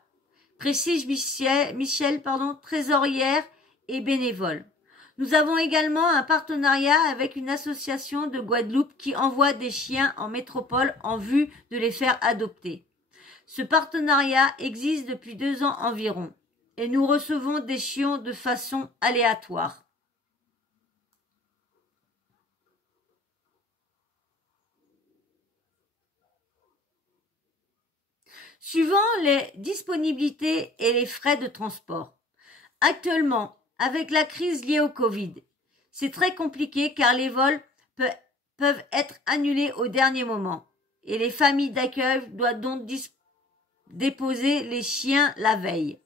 Précise Michel, trésorière et bénévole. Nous avons également un partenariat avec une association de Guadeloupe qui envoie des chiens en métropole en vue de les faire adopter. Ce partenariat existe depuis 2 ans environ et nous recevons des chiots de façon aléatoire. Suivant les disponibilités et les frais de transport. Actuellement, avec la crise liée au Covid, c'est très compliqué car les vols peuvent être annulés au dernier moment et les familles d'accueil doivent donc déposer les chiens la veille.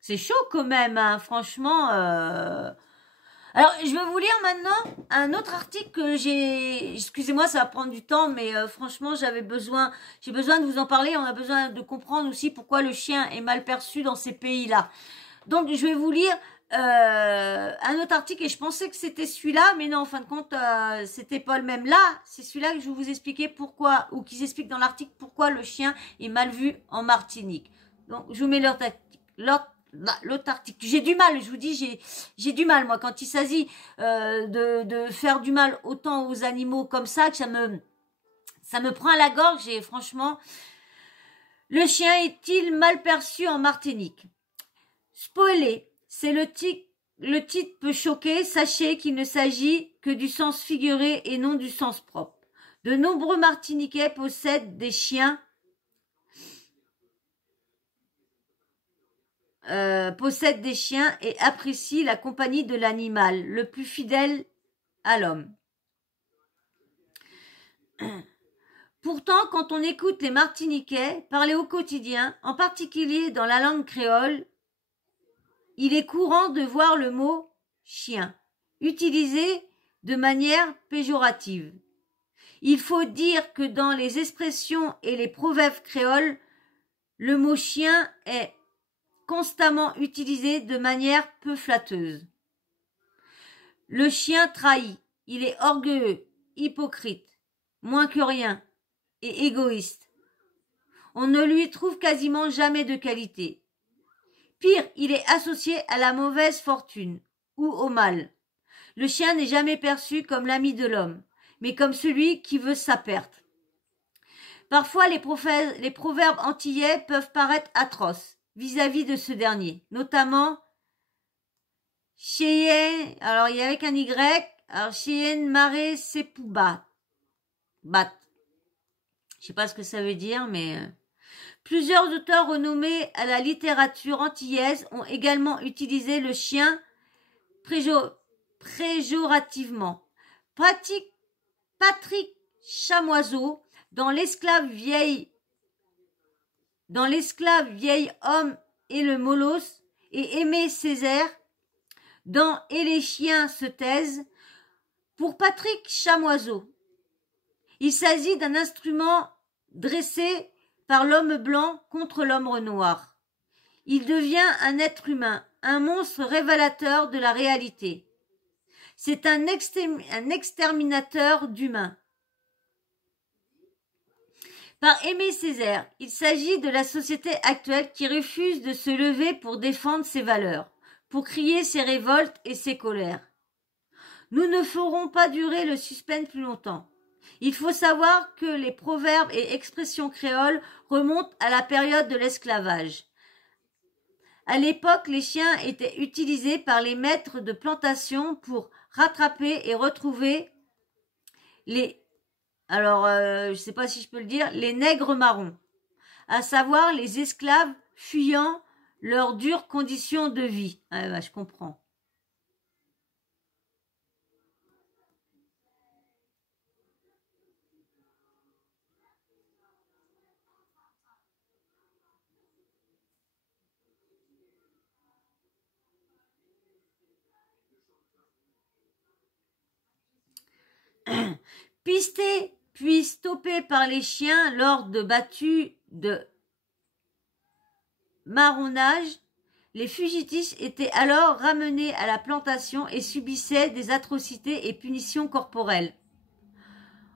C'est chaud quand même, hein, franchement. Alors, je vais vous lire maintenant un autre article que j'ai... Excusez-moi, ça va prendre du temps, mais franchement, j'ai besoin de vous en parler. On a besoin de comprendre aussi pourquoi le chien est mal perçu dans ces pays-là. Donc, je vais vous lire un autre article et je pensais que c'était celui-là, mais non, en fin de compte, c'était pas le même. Là, c'est celui-là que je vais vous expliquer pourquoi, ou qui s'explique dans l'article pourquoi le chien est mal vu en Martinique. Donc, je vous mets l'autre article. J'ai du mal, je vous dis, j'ai du mal, moi, quand il s'agit de faire du mal autant aux animaux comme ça, que ça me prend à la gorge et franchement, le chien est-il mal perçu en Martinique? Spoiler, c'est le titre peut choquer, sachez qu'il ne s'agit que du sens figuré et non du sens propre. De nombreux Martiniquais possèdent des chiens et apprécient la compagnie de l'animal, le plus fidèle à l'homme. Pourtant, quand on écoute les Martiniquais parler au quotidien, en particulier dans la langue créole, il est courant de voir le mot « chien » utilisé de manière péjorative. Il faut dire que dans les expressions et les proverbes créoles, le mot « chien » est constamment utilisé de manière peu flatteuse. Le chien trahit, il est orgueilleux, hypocrite, moins que rien, et égoïste. On ne lui trouve quasiment jamais de qualité. Pire, il est associé à la mauvaise fortune ou au mal. Le chien n'est jamais perçu comme l'ami de l'homme, mais comme celui qui veut sa perte. Parfois, les proverbes antillais peuvent paraître atroces vis-à-vis de ce dernier, notamment Cheyenne, alors il y a avec un Y, alors Cheyenne Maré Sepouba. Bat. Je sais pas ce que ça veut dire, mais plusieurs auteurs renommés à la littérature antillaise ont également utilisé le chien péjorativement. Patrick Chamoiseau, dans l'esclave vieil homme et le molosse, et Aimé Césaire, dans Et les chiens se taisent. Pour Patrick Chamoiseau, il s'agit d'un instrument dressé par l'homme blanc contre l'homme noir. Il devient un être humain, un monstre révélateur de la réalité. C'est un exterminateur d'humains. Par Aimé Césaire, il s'agit de la société actuelle qui refuse de se lever pour défendre ses valeurs, pour crier ses révoltes et ses colères. Nous ne ferons pas durer le suspense plus longtemps. Il faut savoir que les proverbes et expressions créoles remontent à la période de l'esclavage. À l'époque, les chiens étaient utilisés par les maîtres de plantation pour rattraper et retrouver je ne sais pas si je peux le dire, les nègres marrons, à savoir les esclaves fuyant leurs dures conditions de vie. Ah bah, je comprends. Pistés puis stoppés par les chiens lors de battues de marronnage, les fugitifs étaient alors ramenés à la plantation et subissaient des atrocités et punitions corporelles.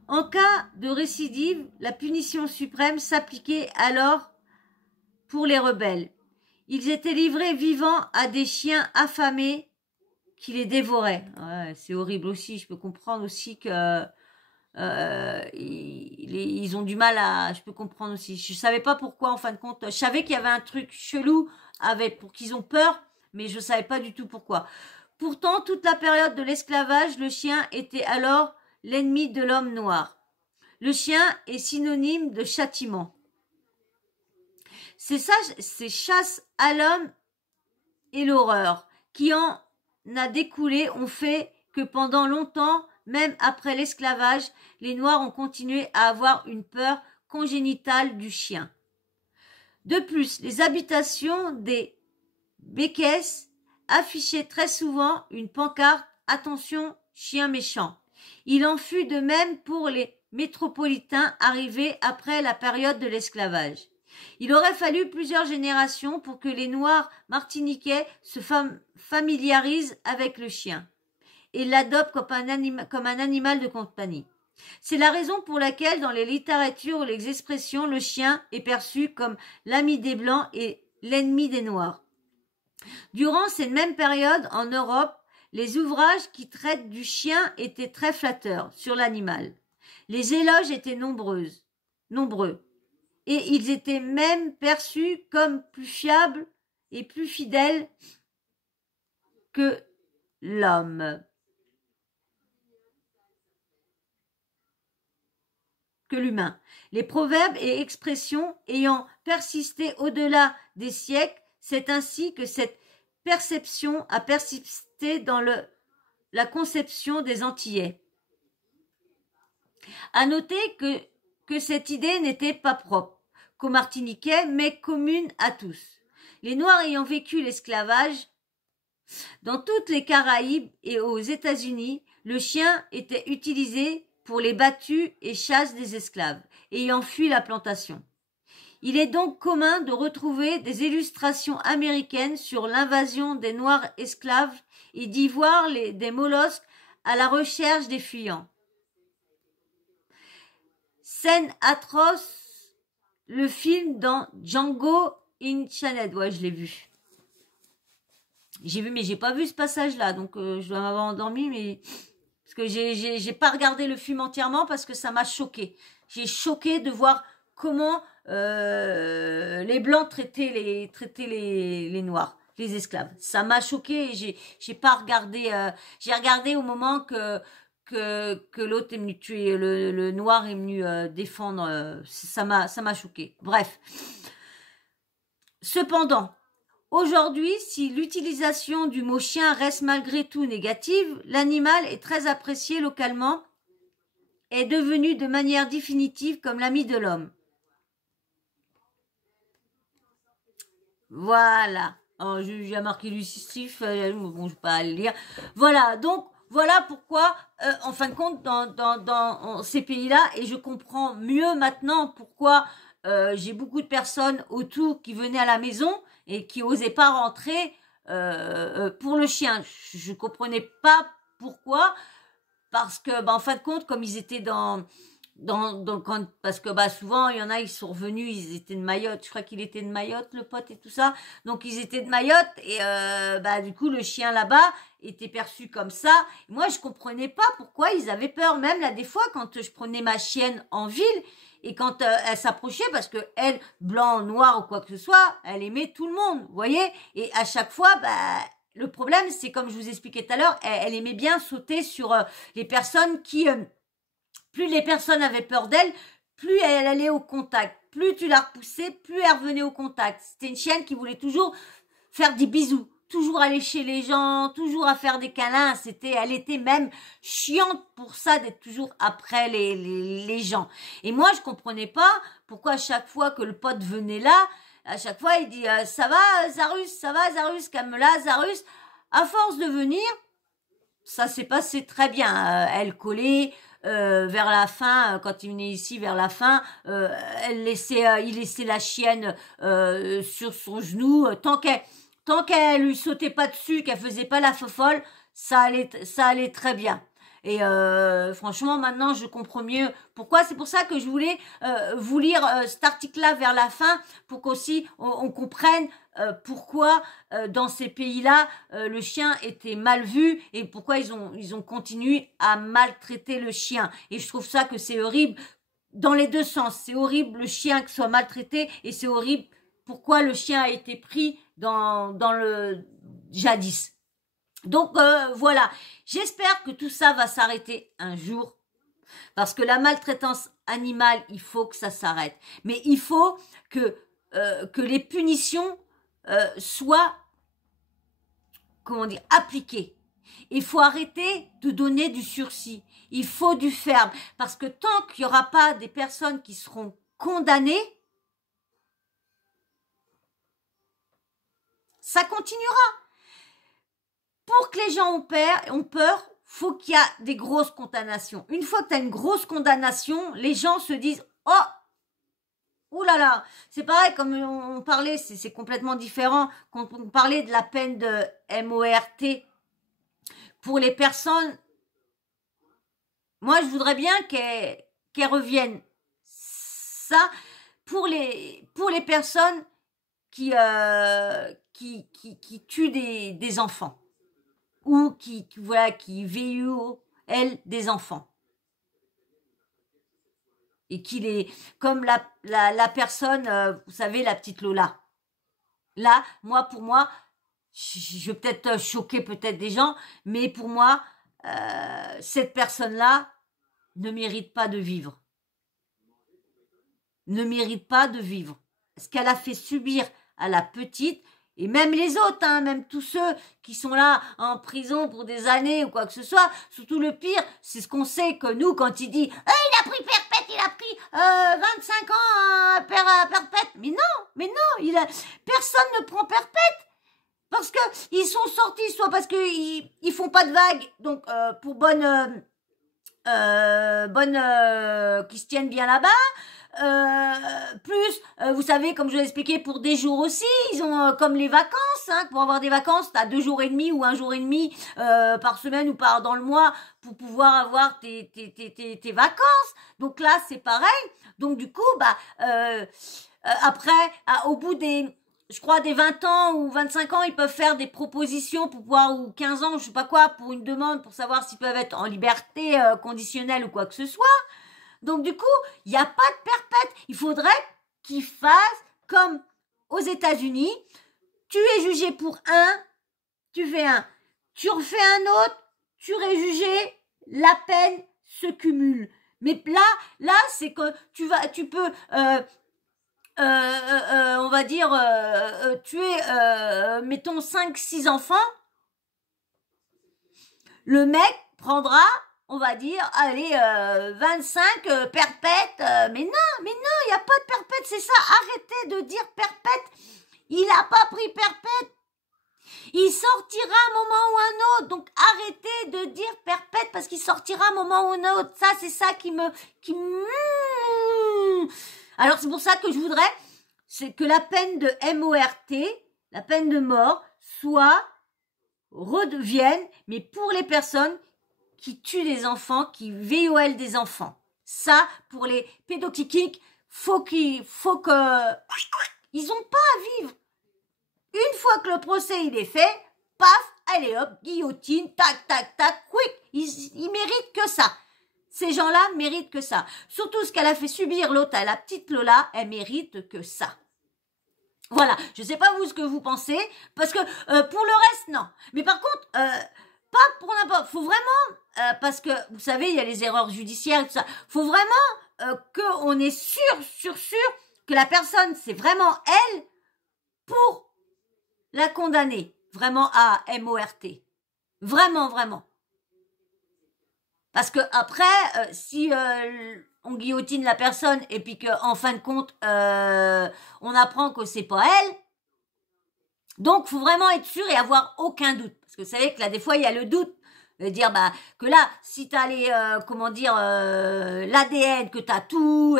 En cas de récidive, la punition suprême s'appliquait alors pour les rebelles. Ils étaient livrés vivants à des chiens affamés qui les dévoraient. Ouais, c'est horrible aussi, je peux comprendre aussi que ils ont du mal à... Je peux comprendre aussi. Je savais pas pourquoi, en fin de compte. Je savais qu'il y avait un truc chelou pour qu'ils ont peur, mais je savais pas du tout pourquoi. Pourtant, toute la période de l'esclavage, le chien était alors l'ennemi de l'homme noir. Le chien est synonyme de châtiment. Ces chasses à l'homme et l'horreur qui en a découlé ont fait que pendant longtemps, même après l'esclavage, les Noirs ont continué à avoir une peur congénitale du chien. De plus, les habitations des Békesses affichaient très souvent une pancarte « Attention, chien méchant ». Il en fut de même pour les métropolitains arrivés après la période de l'esclavage. Il aurait fallu plusieurs générations pour que les Noirs martiniquais se familiarisent avec le chien et l'adoptent comme un animal de compagnie. C'est la raison pour laquelle dans les littératures ou les expressions, le chien est perçu comme l'ami des Blancs et l'ennemi des Noirs. Durant cette même période, en Europe, les ouvrages qui traitent du chien étaient très flatteurs sur l'animal. Les éloges étaient nombreux, et ils étaient même perçus comme plus fiables et plus fidèles que l'homme. Que l'humain. Les proverbes et expressions ayant persisté au-delà des siècles, c'est ainsi que cette perception a persisté dans la conception des Antillais. À noter que cette idée n'était pas propre qu'aux Martiniquais, mais commune à tous. Les Noirs ayant vécu l'esclavage, dans toutes les Caraïbes et aux États-Unis, le chien était utilisé pour les battues et chasses des esclaves, ayant fui la plantation. Il est donc commun de retrouver des illustrations américaines sur l'invasion des Noirs esclaves et d'y voir des mollusques à la recherche des fuyants. Scène atroce, le film dans Django Unchained. Ouais, je l'ai vu. J'ai vu, mais j'ai pas vu ce passage-là, donc je dois m'avoir endormi, mais parce que j'ai pas regardé le film entièrement parce que ça m'a choqué. J'ai choqué de voir comment les Blancs traitaient les Noirs, les esclaves. Ça m'a choqué et j'ai pas regardé. J'ai regardé au moment que l'autre est venu tuer, le Noir est venu défendre. Ça m'a choqué. Bref. Cependant, aujourd'hui, si l'utilisation du mot chien reste malgré tout négative, l'animal est très apprécié localement et est devenu de manière définitive comme l'ami de l'homme. Voilà. Oh, j'ai marqué Lucistif, bon, je vais pas le lire. Voilà, donc voilà pourquoi, en fin de compte, dans ces pays-là, et je comprends mieux maintenant pourquoi j'ai beaucoup de personnes autour qui venaient à la maison et qui osaient pas rentrer pour le chien. Je comprenais pas pourquoi, parce que, en fin de compte, comme ils étaient parce que souvent il y en a, ils sont revenus, ils étaient de Mayotte, je crois qu'il était de Mayotte le pote et tout ça, donc ils étaient de Mayotte et du coup le chien là-bas était perçu comme ça. Et moi je comprenais pas pourquoi ils avaient peur, même là des fois quand je prenais ma chienne en ville et quand elle s'approchait, parce que elle, blanc, noir ou quoi que ce soit, elle aimait tout le monde, vous voyez, et à chaque fois le problème c'est comme je vous expliquais tout à l'heure, elle aimait bien sauter sur les personnes qui plus les personnes avaient peur d'elle, plus elle allait au contact. Plus tu la repoussais, plus elle revenait au contact. C'était une chienne qui voulait toujours faire des bisous, toujours aller chez les gens, toujours à faire des câlins. Elle était même chiante pour ça d'être toujours après les gens. Et moi, je comprenais pas pourquoi à chaque fois que le pote venait là, à chaque fois, il dit ça va Zarus, calme-la, Zarus. À force de venir, ça s'est passé très bien. Elle collait. Vers la fin, quand il venait ici, vers la fin, il laissait la chienne sur son genou. Tant qu'elle lui sautait pas dessus, qu'elle faisait pas la fofolle, ça allait très bien. Et franchement, maintenant, je comprends mieux pourquoi. C'est pour ça que je voulais vous lire cet article-là vers la fin, pour qu'aussi on comprenne pourquoi dans ces pays-là le chien était mal vu et pourquoi ils ont continué à maltraiter le chien. Et je trouve ça que c'est horrible dans les deux sens. C'est horrible le chien qui soit maltraité et c'est horrible pourquoi le chien a été pris dans le jadis. Donc voilà, j'espère que tout ça va s'arrêter un jour, parce que la maltraitance animale, il faut que ça s'arrête. Mais il faut que que les punitions soient, comment dire, appliquées. Il faut arrêter de donner du sursis. Il faut du ferme. Parce que tant qu'il n'y aura pas des personnes qui seront condamnées, ça continuera. Pour que les gens ont peur, faut qu'il y a des grosses condamnations. Une fois que tu as une grosse condamnation, les gens se disent « Oh, ouh là là !» C'est pareil, comme on parlait, c'est complètement différent. Quand on parlait de la peine de MORT, pour les personnes, moi je voudrais bien qu'elles reviennent. Ça, pour les personnes qui tuent des enfants. Ou qui VUOL des enfants. Et comme la personne, vous savez, la petite Lola. Là, pour moi, je vais peut-être choquer peut-être des gens, mais pour moi, cette personne-là ne mérite pas de vivre. Ne mérite pas de vivre. Ce qu'elle a fait subir à la petite, et même les autres, hein, même tous ceux qui sont là en prison pour des années ou quoi que ce soit, surtout le pire, c'est ce qu'on sait que nous, quand il dit il a pris perpète, il a pris 25 ans perpète. Mais non, personne ne prend perpète. Parce que ils sont sortis, soit parce qu'ils font pas de vagues, donc pour bonne qui se tiennent bien là-bas. Vous savez, comme je vous l'ai expliqué, pour des jours aussi, ils ont comme les vacances, hein, pour avoir des vacances, t'as 2 jours et demi ou 1 jour et demi par semaine ou dans le mois pour pouvoir avoir tes vacances. Donc là, c'est pareil. Donc du coup, après, au bout des 20 ans ou 25 ans, ils peuvent faire des propositions pour pouvoir, ou 15 ans, je sais pas quoi, pour une demande, pour savoir s'ils peuvent être en liberté conditionnelle ou quoi que ce soit. Donc du coup, il n'y a pas de perpète. Il faudrait qu'ils fassent comme aux États-Unis. Tu es jugé pour un, tu fais un. Tu refais un autre, tu es jugé, la peine se cumule. Mais là, c'est que tu peux, on va dire, tuer, mettons, 5-6 enfants. Le mec prendra, on va dire, allez, 25 perpètes. Mais non, il n'y a pas de perpète, c'est ça. Arrêtez de dire perpète. Il n'a pas pris perpète. Il sortira un moment ou un autre. Donc arrêtez de dire perpète parce qu'il sortira un moment ou un autre. Ça, c'est ça qui me... Alors c'est pour ça que je voudrais, c'est que la peine de MORT, la peine de mort, redevienne, mais pour les personnes qui tuent des enfants, qui VOL des enfants. Ça, pour les pédocliquiques, faut que ils ont pas à vivre. Une fois que le procès il est fait, paf, allez hop, guillotine, tac, tac, tac, quick. Ils méritent que ça. Ces gens-là méritent que ça. Surtout ce qu'elle a fait subir l'autre à la petite Lola, elle mérite que ça. Voilà, je sais pas vous ce que vous pensez, parce que pour le reste, non. Mais par contre, pas pour n'importe, faut vraiment, parce que vous savez, il y a les erreurs judiciaires et tout ça, faut vraiment qu'on est sûr que la personne, c'est vraiment elle pour la condamner, vraiment à MORT. Vraiment. Parce que après, si on guillotine la personne et puis qu'en fin de compte, on apprend que c'est pas elle, donc faut vraiment être sûr et avoir aucun doute. Parce que vous savez que là, des fois, il y a le doute. De dire que là, si t'as les, l'ADN, que t'as tout,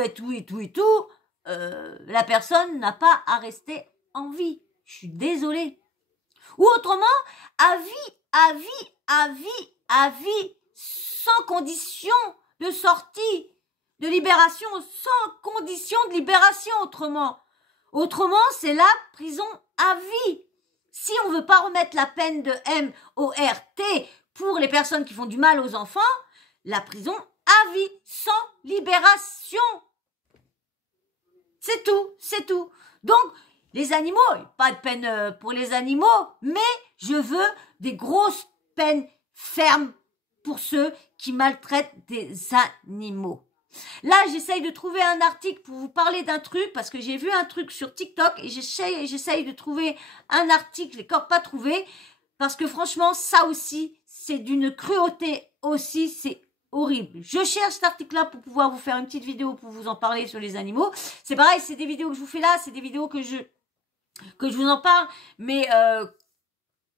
la personne n'a pas à rester en vie. Je suis désolée. Ou autrement, à vie, sans condition de sortie, de libération, sans condition de libération autrement. Autrement, c'est la prison à vie. Si on veut pas remettre la peine de MORT pour les personnes qui font du mal aux enfants, la prison à vie, sans libération. C'est tout. Donc, les animaux, pas de peine pour les animaux, mais je veux des grosses peines fermes pour ceux qui maltraitent des animaux. Là, j'essaye de trouver un article pour vous parler d'un truc, parce que j'ai vu un truc sur TikTok et j'essaye de trouver un article, je l'ai encore pas trouvé, parce que franchement, ça aussi, c'est d'une cruauté aussi, c'est horrible. Je cherche cet article-là pour pouvoir vous faire une petite vidéo pour vous en parler sur les animaux. C'est pareil, c'est des vidéos que je vous fais là, c'est des vidéos que je vous en parle, mais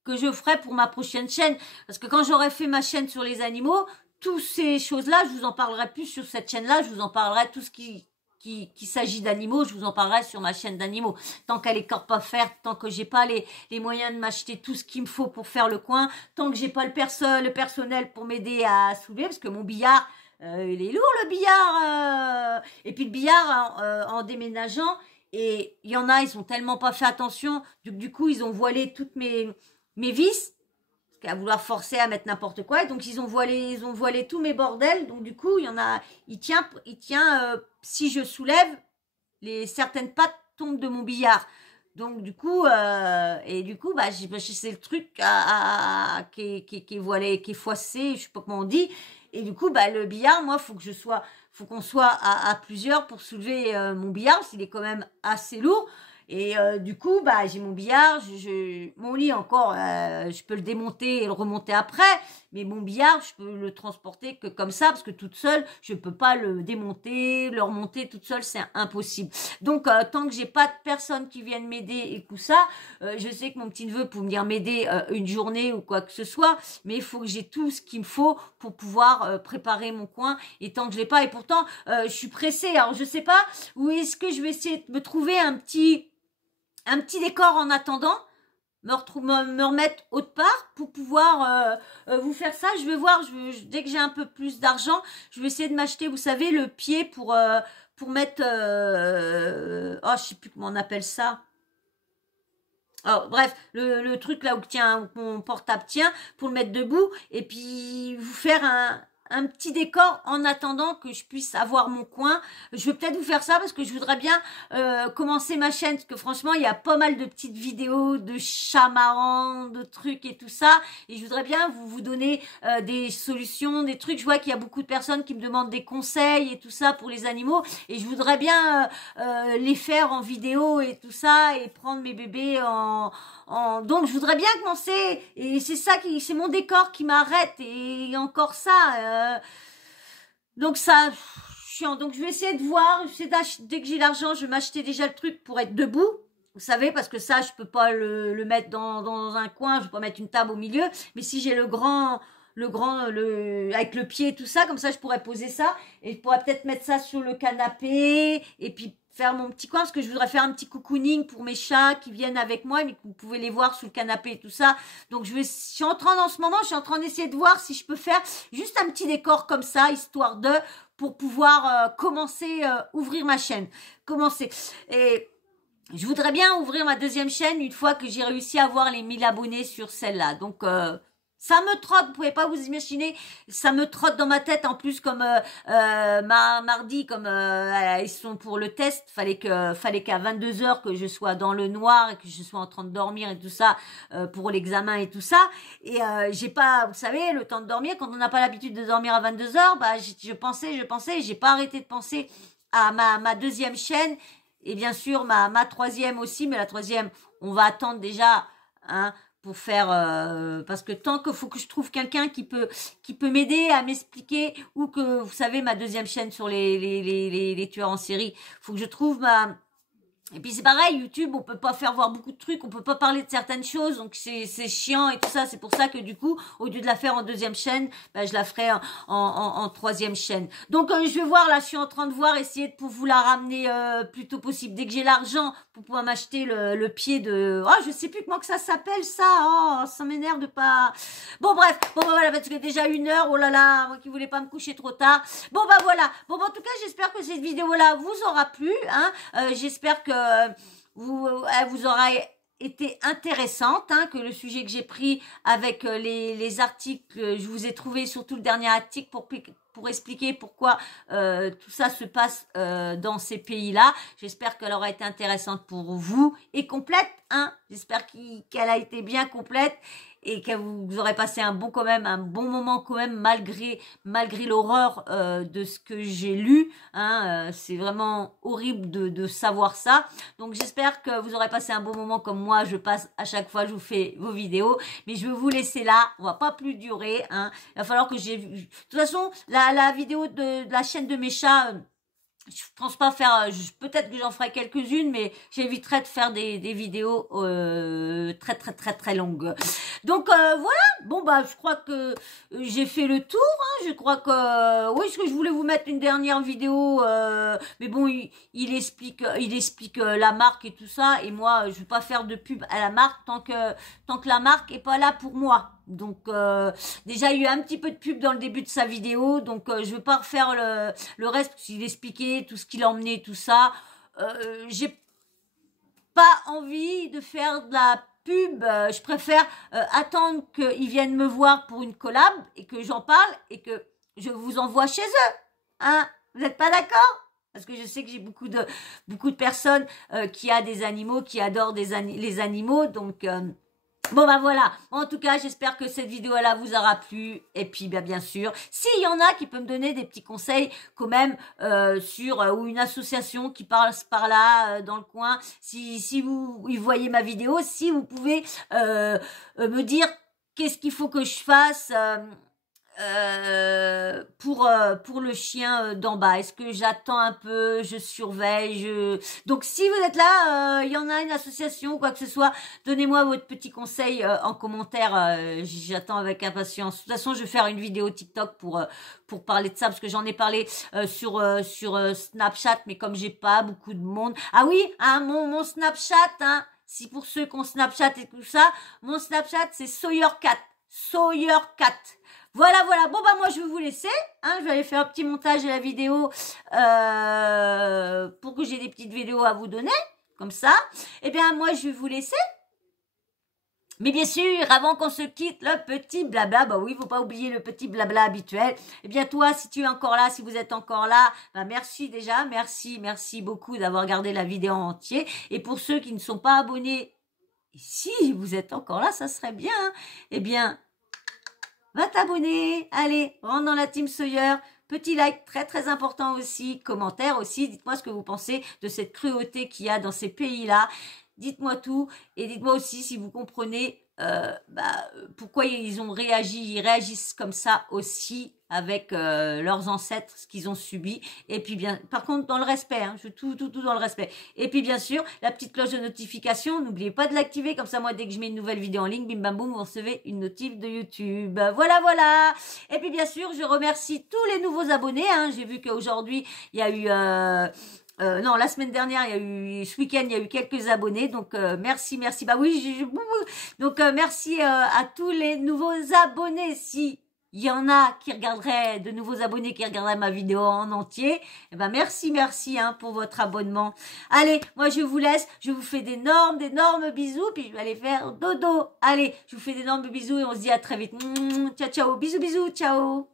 que je ferai pour ma prochaine chaîne. Parce que quand j'aurai fait ma chaîne sur les animaux, toutes ces choses-là, je vous en parlerai plus sur cette chaîne-là. Je vous en parlerai tout ce qui s'agit d'animaux, je vous en parlerai sur ma chaîne d'animaux. Tant qu'elle est encore pas faite, tant que j'ai pas les moyens de m'acheter tout ce qu'il me faut pour faire le coin, tant que j'ai pas le personnel pour m'aider à soulever, parce que mon billard, il est lourd le billard. Et puis le billard, en déménageant, et il y en a, ils ont tellement pas fait attention, du coup, ils ont voilé toutes mes vis, à vouloir forcer à mettre n'importe quoi, et donc ils ont voilé tous mes bordels, donc du coup il y en a, il tient si je soulève, certaines pattes tombent de mon billard, donc du coup bah c'est le truc qui est voilé, qui est foissé, je sais pas comment on dit, et du coup bah le billard, moi faut qu'on soit à plusieurs pour soulever mon billard, s'il est quand même assez lourd. Et du coup, bah, j'ai mon billard, mon lit encore, je peux le démonter et le remonter après, mais mon billard, je peux le transporter que comme ça, parce que toute seule, je peux pas le démonter, le remonter toute seule, c'est impossible. Donc, tant que j'ai pas de personne qui vienne m'aider et tout ça, je sais que mon petit neveu peut venir m'aider une journée ou quoi que ce soit, mais il faut que j'ai tout ce qu'il me faut pour pouvoir préparer mon coin, et tant que je l'ai pas, et pourtant, je suis pressée, alors je sais pas, où est-ce que je vais essayer de me trouver un petit décor en attendant, me remettre autre part pour pouvoir vous faire ça. Je vais voir, dès que j'ai un peu plus d'argent, je vais essayer de m'acheter, vous savez, le pied pour mettre, je sais plus comment on appelle ça. Oh, bref, le truc là où mon portable tient, pour le mettre debout, et puis vous faire un petit décor en attendant que je puisse avoir mon coin. Je vais peut-être vous faire ça parce que je voudrais bien commencer ma chaîne, parce que franchement il y a pas mal de petites vidéos de chats marrants, de trucs et tout ça, et je voudrais bien vous donner des solutions, des trucs. Je vois qu'il y a beaucoup de personnes qui me demandent des conseils et tout ça pour les animaux, et je voudrais bien les faire en vidéo et tout ça, et prendre mes bébés donc je voudrais bien commencer, et c'est mon décor qui m'arrête, et encore ça, donc ça, chiant. Donc je vais essayer de voir, dès que j'ai l'argent, je vais m'acheter déjà le truc pour être debout, vous savez, parce que ça, je peux pas le mettre dans un coin, je peux pas mettre une table au milieu, mais si j'ai le grand, avec le pied et tout ça, comme ça, je pourrais poser ça, et je pourrais peut-être mettre ça sur le canapé, et puis faire mon petit coin, parce que je voudrais faire un petit cocooning pour mes chats qui viennent avec moi, mais que vous pouvez les voir sous le canapé et tout ça. Donc je suis en train d'essayer de voir si je peux faire juste un petit décor comme ça, histoire pour pouvoir commencer, ouvrir ma chaîne. Et je voudrais bien ouvrir ma deuxième chaîne une fois que j'ai réussi à avoir les 1000 abonnés sur celle-là. Donc ça me trotte, vous pouvez pas vous imaginer, ça me trotte dans ma tête. En plus, comme mardi, comme ils sont pour le test, fallait qu'à 22h que je sois dans le noir et que je sois en train de dormir et tout ça pour l'examen et tout ça. Et j'ai pas, vous savez, le temps de dormir, quand on n'a pas l'habitude de dormir à 22h, bah je pensais, et j'ai pas arrêté de penser à ma deuxième chaîne, et bien sûr ma troisième aussi, mais la troisième, on va attendre déjà, hein, pour faire parce que tant qu'il faut que je trouve quelqu'un qui peut m'aider à m'expliquer, ou que, vous savez, ma deuxième chaîne sur les tueurs en série, faut que je trouve et puis c'est pareil, YouTube, on peut pas faire voir beaucoup de trucs, on peut pas parler de certaines choses, donc c'est chiant et tout ça. C'est pour ça que du coup, au lieu de la faire en deuxième chaîne, bah, je la ferai en troisième chaîne. Donc je vais voir, là je suis en train de voir, essayer de pour vous la ramener plus tôt possible, dès que j'ai l'argent pour pouvoir m'acheter le pied de... Oh, je sais plus comment que ça s'appelle ça, oh, ça m'énerve de pas... Bon bref, voilà, parce que déjà 1h, oh là là, moi qui voulais pas me coucher trop tard. Bon bah voilà, en tout cas j'espère que cette vidéo-là vous aura plu, hein, j'espère que elle vous aura été intéressante, hein, que le sujet que j'ai pris avec les articles, je vous ai trouvé surtout le dernier article pour expliquer pourquoi tout ça se passe dans ces pays-là. J'espère qu'elle aura été intéressante pour vous et complète, hein. J'espère qu'elle a été bien complète. et que vous aurez passé un bon moment quand même malgré l'horreur de ce que j'ai lu. Hein, c'est vraiment horrible de savoir ça. Donc j'espère que vous aurez passé un bon moment comme moi. Je passe à chaque fois, je vous fais vos vidéos, mais je vais vous laisser là. On va pas plus durer. Hein. Il va falloir que j'ai. De toute façon, la vidéo de la chaîne de mes chats. Je pense pas faire, peut-être que j'en ferai quelques-unes, mais j'éviterai de faire des vidéos très longues. Donc voilà, bon bah je crois que j'ai fait le tour. Hein. Je crois que oui, parce que je voulais vous mettre une dernière vidéo, mais bon, il explique la marque et tout ça, et moi je veux pas faire de pub à la marque tant que la marque est pas là pour moi. Donc déjà il y a eu un petit peu de pub dans le début de sa vidéo, donc je veux pas refaire le reste parce qu'il expliquait tout ce qu'il a emmené, tout ça. J'ai pas envie de faire de la pub, je préfère attendre qu'ils viennent me voir pour une collab et que j'en parle et que je vous envoie chez eux. Hein, vous n'êtes pas d'accord? Parce que je sais que j'ai beaucoup de personnes qui a des animaux, qui adorent les animaux, donc bon bah voilà, en tout cas j'espère que cette vidéo-là vous aura plu, et puis bien sûr, s'il y en a qui peut me donner des petits conseils quand même sur ou une association qui passe par là dans le coin, si vous voyez ma vidéo, si vous pouvez me dire qu'est-ce qu'il faut que je fasse pour le chien d'en bas. Est-ce que j'attends un peu, je surveille, Donc si vous êtes là, il y en a une association ou quoi que ce soit, donnez-moi votre petit conseil en commentaire, j'attends avec impatience. De toute façon, je vais faire une vidéo TikTok pour parler de ça, parce que j'en ai parlé sur Snapchat, mais comme j'ai pas beaucoup de monde. Ah oui, hein, mon Snapchat, hein, si pour ceux qui ont Snapchat et tout ça, mon Snapchat c'est Sawyer4. Sawyer4. Voilà. Bon, bah, moi, je vais vous laisser. Hein, je vais aller faire un petit montage de la vidéo pour que j'ai des petites vidéos à vous donner. Comme ça. Eh bien, moi, je vais vous laisser. Mais bien sûr, avant qu'on se quitte, le petit blabla, bah oui, faut pas oublier le petit blabla habituel. Eh bien, toi, si tu es encore là, si vous êtes encore là, bah merci déjà. Merci beaucoup d'avoir regardé la vidéo en entier. Et pour ceux qui ne sont pas abonnés, si vous êtes encore là, ça serait bien. Hein. Eh bien, va t'abonner, allez, rentre dans la team Sawyer, petit like très important aussi, commentaire aussi, dites-moi ce que vous pensez de cette cruauté qu'il y a dans ces pays-là, dites-moi tout, et dites-moi aussi si vous comprenez pourquoi ils réagissent comme ça aussi avec leurs ancêtres, ce qu'ils ont subi, et puis par contre dans le respect, hein, je tout dans le respect, et puis bien sûr la petite cloche de notification, n'oubliez pas de l'activer, comme ça moi dès que je mets une nouvelle vidéo en ligne, bim bam boum, vous recevez une notif de YouTube, voilà, et puis bien sûr je remercie tous les nouveaux abonnés, hein, j'ai vu qu'aujourd'hui il y a eu non, la semaine dernière, ce week-end, il y a eu quelques abonnés. Donc, merci. Bah oui, donc, merci à tous les nouveaux abonnés. Si il y en a qui regarderaient, de nouveaux abonnés qui regarderaient ma vidéo en entier, eh ben, merci, hein, pour votre abonnement. Allez, moi, je vous laisse. Je vous fais d'énormes bisous. Puis, je vais aller faire dodo. Allez, je vous fais d'énormes bisous et on se dit à très vite. Ciao, bisous, ciao.